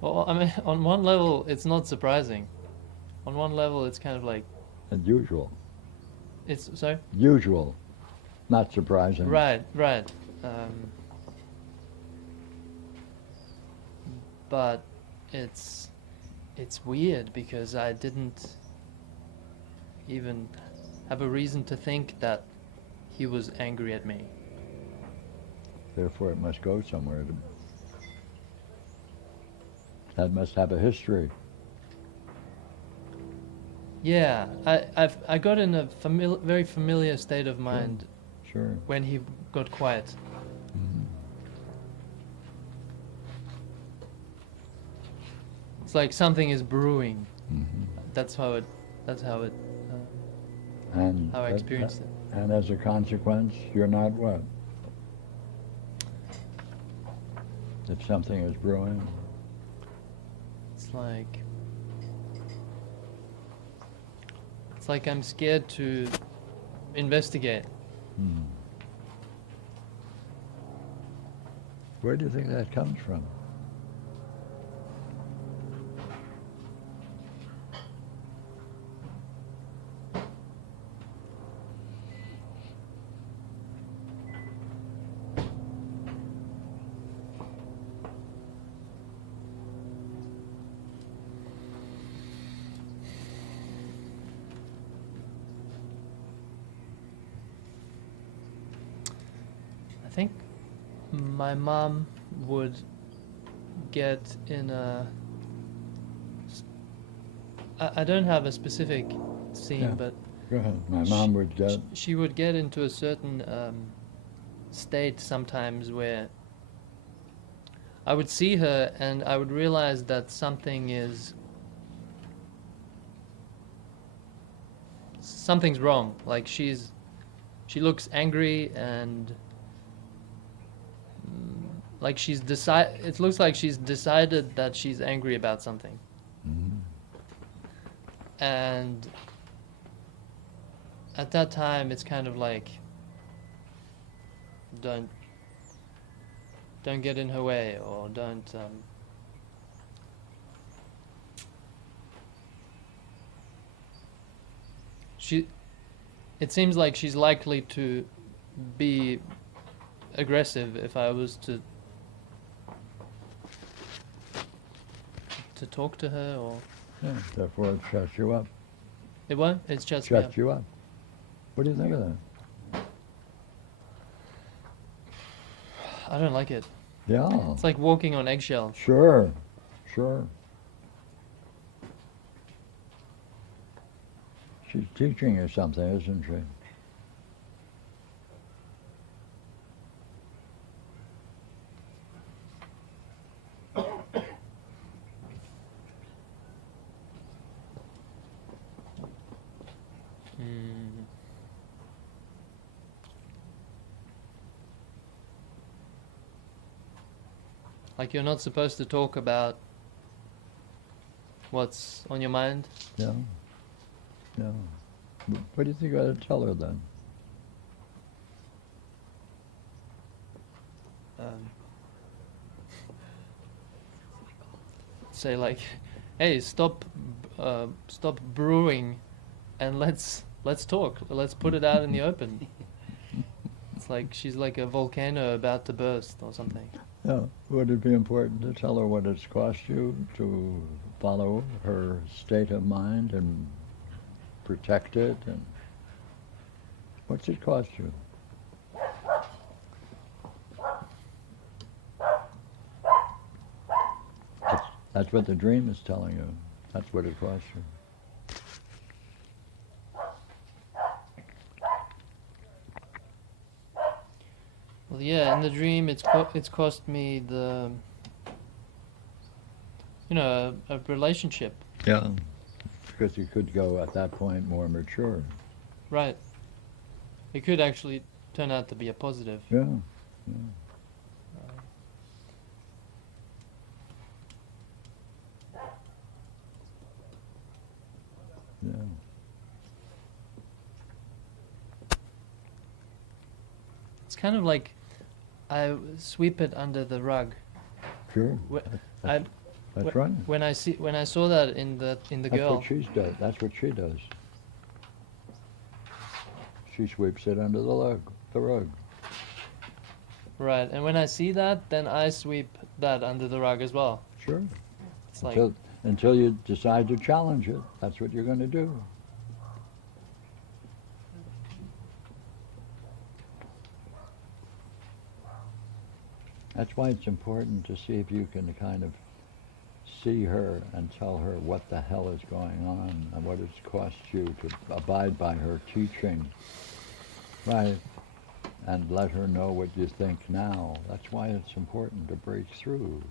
Well, I mean, on one level, it's not surprising. On one level, it's kind of like Unusual. it's sorry. Usual. Not surprising. Right. But it's weird because I didn't even have a reason to think that he was angry at me. Therefore, it must go somewhere. That must have a history. Yeah, I got in a very familiar state of mind Sure. when he got quiet. It's like something is brewing. That's how it. And how I experienced it. And as a consequence, you're not what? If something is brewing. It's like I'm scared to investigate. Where do you think that comes from? I think my mom would get in a. I don't have a specific scene, Yeah. but Go ahead. My mom would get. she would get into a certain state sometimes where I would see her and I would realize that something's wrong. Like she looks angry and like it looks like she's decided that she's angry about something. And at that time it's kind of like don't get in her way, or don't it seems like she's likely to be aggressive if I was to talk to her, or Yeah, therefore it shuts you up. it won't. It's just Shuts you up. What do you think of that? I don't like it. Yeah. It's like walking on eggshells. Sure. Sure. She's teaching you something, isn't she? Mm. Like you're not supposed to talk about what's on your mind. Yeah. Yeah. What do you think I ought to tell her then? Say like, hey, stop brewing, and let's talk. Let's put it out in the open. It's like she's like a volcano about to burst or something. Yeah. Would it be important to tell her what it's cost you to follow her state of mind and protect it? And what's it cost you? That's what the dream is telling you. That's what it costs you. Well, yeah, in the dream, it's cost me the, a relationship. Yeah. Because you could go at that point more mature. Right. It could actually turn out to be a positive. Yeah. Yeah. Yeah. It's kind of like I sweep it under the rug. Sure. I, That's right. When I saw that in the That's girl. what she does. That's what she does. She sweeps it under the rug. Right, and when I see that, then I sweep that under the rug as well. Sure. It's like Until you decide to challenge it, that's what you're going to do. That's why it's important to see if you can kind of see her and tell her what the hell is going on and what it's cost you to abide by her teaching, right? And let her know what you think now. That's why it's important to break through,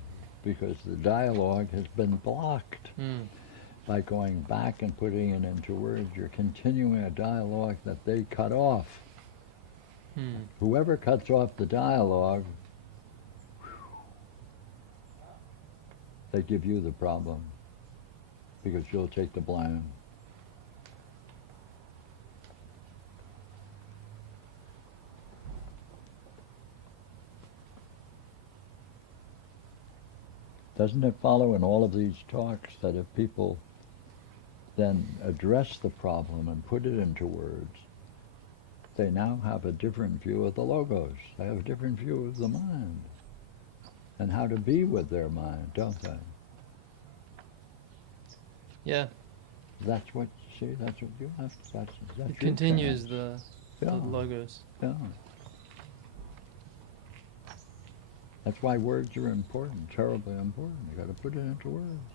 because the dialogue has been blocked. By going back and putting it into words, you're continuing a dialogue that they cut off. Whoever cuts off the dialogue, they give you the problem, because you'll take the blame. Doesn't it follow in all of these talks that if people then address the problem and put it into words, they now have a different view of the logos. They have a different view of the mind and how to be with their mind, don't they? Yeah. That's what, see, that's what you have. That's It your continues chance. the Yeah. logos. Yeah. That's why words are important, terribly important. You got to put it into words.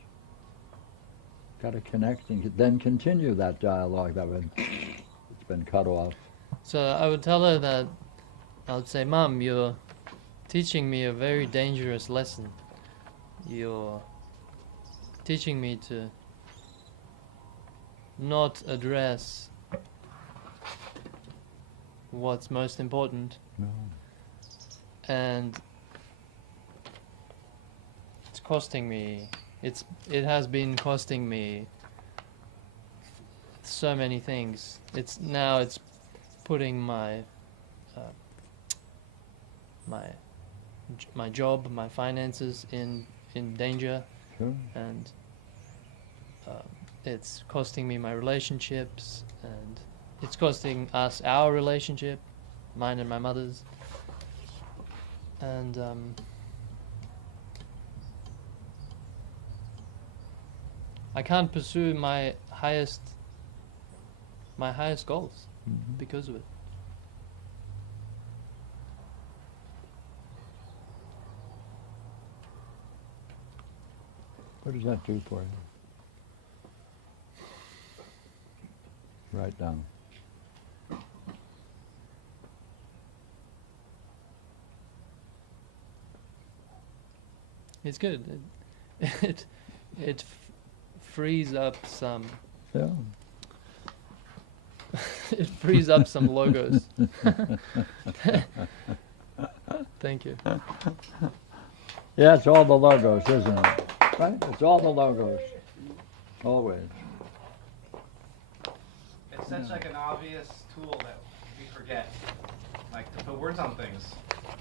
Got to connect and then continue that dialogue it's been cut off. So I would tell her that, I would say, Mom, you're teaching me a very dangerous lesson. You're teaching me to not address what's most important. No. And it's costing me, it has been costing me so many things. It's putting my my job, my finances in danger, Sure. and it's costing me my relationships, and it's costing us our relationship, mine and my mother's, and I can't pursue my highest goals because of it. What does that do for you? Write down. It's good. It frees up some. Yeah. It frees up some logos. Thank you. Yeah, it's all the logos, isn't it? Right? It's all the logos. Always. It's such like an obvious tool that we forget, like to put words on things,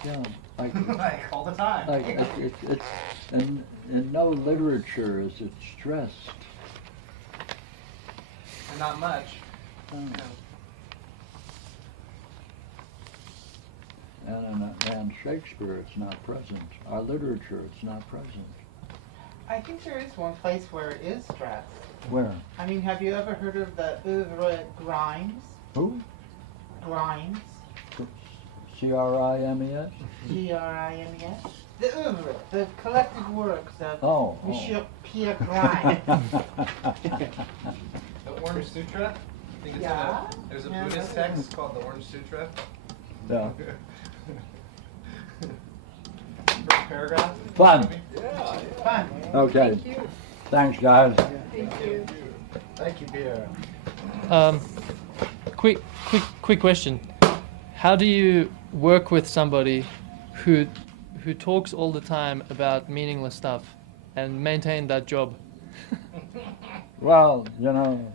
Yeah. Like, like all the time. like it's in no literature is it stressed. And not much. Mm. You know. And Shakespeare, it's not present. Our literature, it's not present. I think there is one place where it is stressed. Where? I mean, have you ever heard of the oeuvre Grimes? Who? Grimes. C-R-I-M-E-S? G-R-I-M-E-S? The oeuvre, the collected works of Oh. Monsieur Pierre Grimes. The Orange Sutra. I think it's Yeah. there's a Yeah, Buddhist that's text called the Orange Sutra. Yeah. First paragraph. Fun. Fun. Okay. Thank you. Thanks, guys. Thank you. Thank you, Pierre. Quick question. How do you work with somebody who talks all the time about meaningless stuff and maintain that job? Well, you know,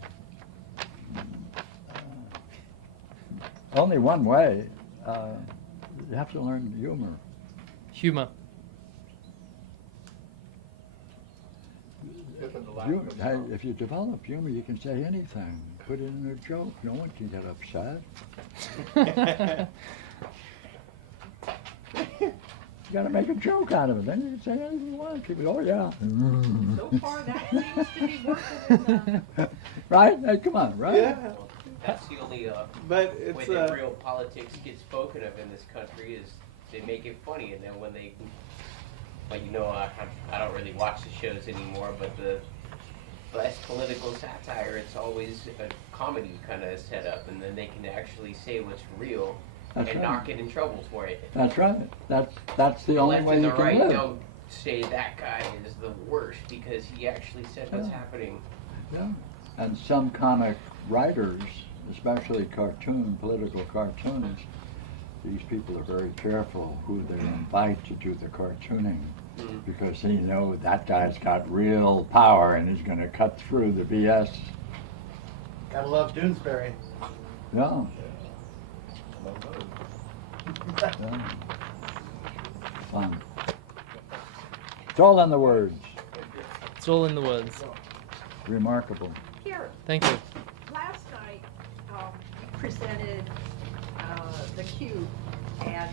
only one way. You have to learn humor. Humor. Hey, if you develop humor, you can say anything. Put it in a joke. No one can get upset. You got to make a joke out of it. Then you can say anything you want. People go, oh yeah. So far, that seems to be working in Right? Hey, come on, right? Yeah, That's the only but way it's that real politics gets spoken of in this country is they make it funny, and then when they, like I don't really watch the shows anymore, but the less political satire, it's always a comedy kind of setup, and then they can actually say what's real That's and right. not get in trouble for it. That's right. That's the The only left way and you the can right live. don't say that guy is the worst because he actually said what's Yeah. happening. Yeah. And some comic writers, especially political cartoons, these people are very careful who they invite to do the cartooning because they know that guy's got real power and he's going to cut through the BS. Gotta love Doonesbury. Yeah. Yeah. Fun. It's all in the words. It's all in the words. Remarkable. Here, Thank you. last night, you presented the cube, and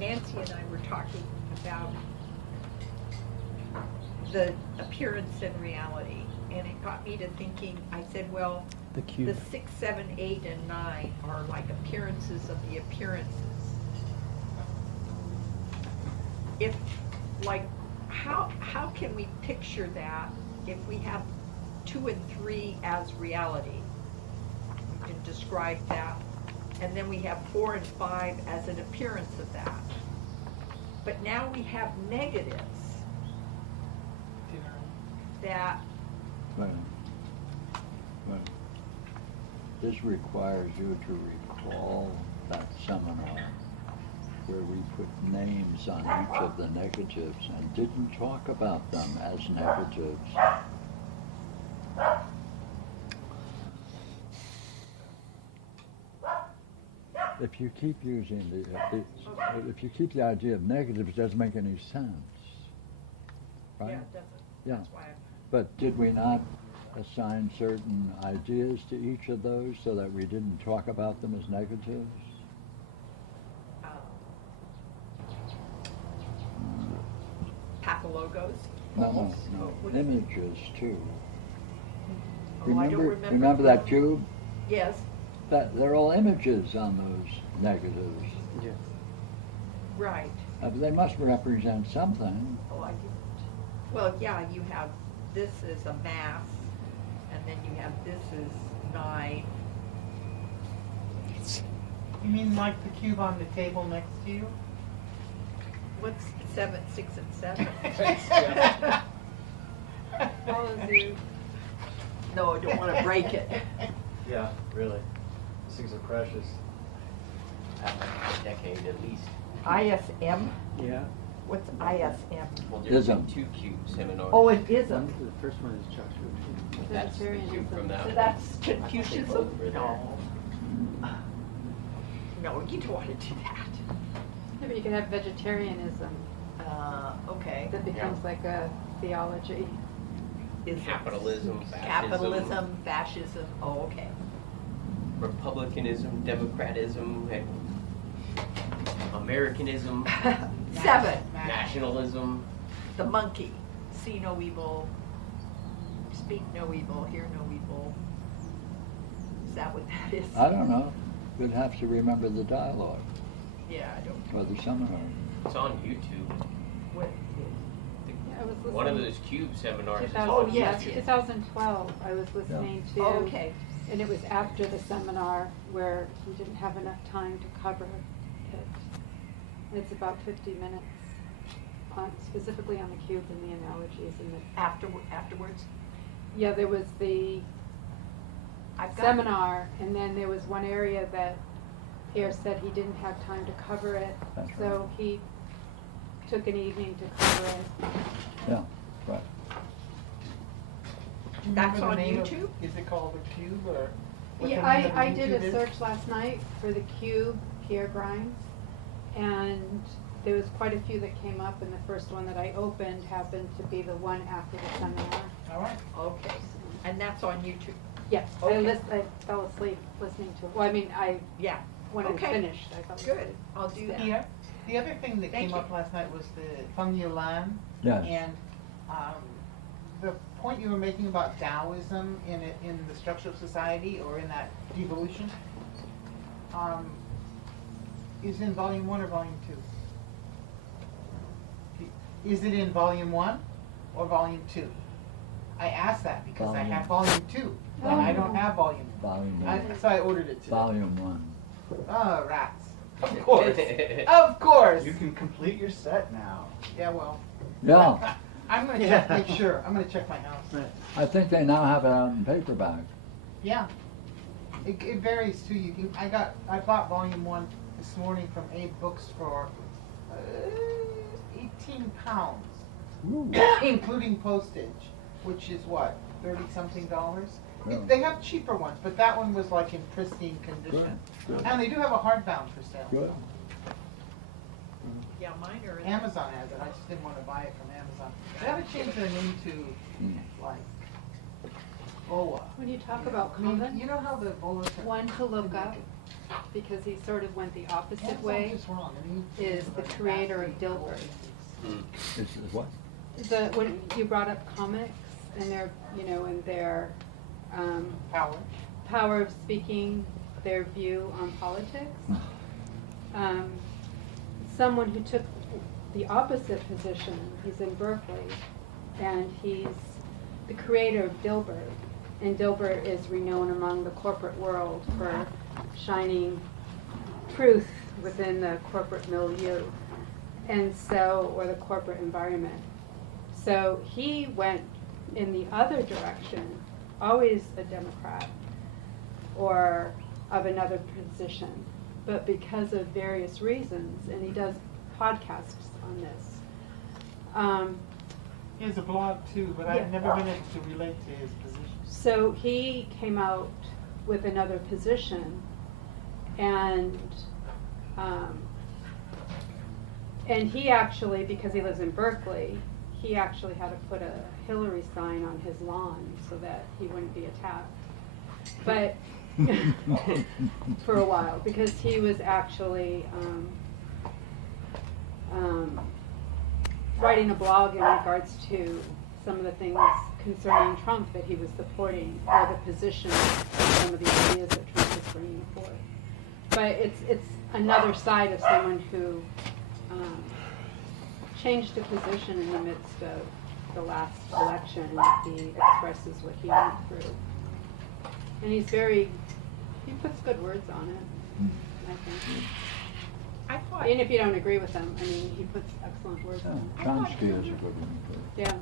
Nancy and I were talking about the appearance and reality, and it got me to thinking, I said, well, The the cube. 6, 7, 8, and 9 are like appearances of the appearances. If, like, how can we picture that if we have 2 and 3 as reality? We can describe that. And then we have 4 and 5 as an appearance of that. But now we have negatives that, Well, this requires you to recall that seminar where we put names on each of the negatives and didn't talk about them as negatives. If you keep using if you keep the idea of negatives, it doesn't make any sense, right? yeah, it doesn't. Yeah. That's why But did we not assign certain ideas to each of those so that we didn't talk about them as negatives? Papalogos. No, What- images too. Oh, I don't remember. Remember that cube? Yes, They're all images on those negatives. Yeah. right. They must represent something. Oh, I didn't. Well, yeah, you have this is a mass, and then you have this is 9. You mean like the cube on the table next to you? What's 7, 6, and 7? Follows you. No, I don't want to break it. Yeah, really. These things are precious. A decade at least. ISM? Yeah. What's ISM? Well, there's Ism. 2 cube seminars. Oh, it ism. The first one is Joshua Tree. That's the cube from that So one. that's Over Confucianism? there. No. No, you don't want to do that. Maybe you could have vegetarianism Okay. that becomes like a theology. Isms. Capitalism, fascism. Capitalism, fascism, oh, okay. Republicanism, democratism, and Americanism, 7, nationalism. the monkey. See no evil, speak no evil, hear no evil. Is that what that is? I don't know. You'd have to remember the dialogue Yeah, I don't. or the seminar. It's on YouTube. What Yeah, I was One of listening. those cube seminars is 2000 Oh, on yes, YouTube. 2012, I was listening to. Oh, okay. And it was after the seminar where we didn't have enough time to cover it. It's about 50 minutes, specifically on the cube and the analogies and the. Afterwards? Yeah, there was the I've got. seminar, and then there was one area that Pierre said he didn't have time to cover it, That's so he took an evening to cover it. Yeah, right. That's Remember the on name of- YouTube? Is it called the Cube or? what the Yeah, name of the I did YouTube a is? search last night for the cube, Pierre Grimes, and there was quite a few that came up, and the first one that I opened happened to be the one after the seminar. All right. Okay, and that's on YouTube? Yes, Okay. I fell asleep listening to it. Well, I mean, Yeah. when I Okay. finished, I fell asleep. Good, I'll do that. Here, the other thing that Thank came you. up last night was the Feng Yulan. Yes. And the point you were making about Taoism in the structure of society or in that devolution is in volume 1 or volume 2? Is it in volume 1 or volume 2? I asked that because I have volume 2 and I don't have volume. Volume So I ordered it today. Volume 1. Oh, rats. Of course. Of course. You can complete your set now. Yeah, well. Yeah, I'm gonna check, make sure. I'm gonna check my house. I think they now have it out in paperback. Yeah. It varies too. You can. I bought volume 1 this morning from Abe Books for 18 pounds, Ooh. including postage, which is what, $30-something? Yeah. They have cheaper ones, but that one was like in pristine condition. Good. And they do have a hardbound for sale. Good. Yeah, mine are in. Amazon has it. I just didn't want to buy it from Amazon. They haven't changed their name to like BOA. When you talk about I mean, common, you know how the BOA one to look up, because he sort of went the opposite way, is the creator of Dilbert. This is what? When you brought up comics and their, and their Power. power of speaking, their view on politics. Someone who took the opposite position, he's in Berkeley, and he's the creator of Dilbert. And Dilbert is renowned among the corporate world for shining truth within the corporate milieu, and so, or the corporate environment. So he went in the other direction, always a Democrat or of another position, but because of various reasons, and he does podcasts on this. He has a blog too, but Yeah. I've never been able to relate to his position. So he came out with another position, and he actually, because he lives in Berkeley, he actually had to put a Hillary sign on his lawn so that he wouldn't be attacked. But for a while, because he was actually writing a blog in regards to some of the things concerning Trump that he was supporting, or the position, some of the ideas that Trump was bringing forth. But it's another side of someone who changed a position in the midst of the last election, he expresses what he went through. And he puts good words on it, I think. I thought, And if you don't agree with him, I mean, he puts excellent words Yeah, on it. Chomsky is a good one too. Yeah.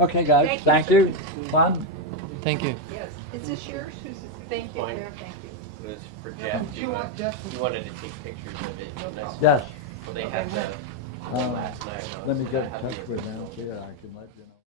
Okay, guys, thank you. Fun. Thank you. yes, is this yours? Who's this? Thank you. Fine. Thank you. It was for Jeff. Do you want Jeff? You wanted to take pictures of it. and that's- Yes. Well, they had the Uh, last night. huh? Let me So get I in have touch the with original. Nancy, I can let you know.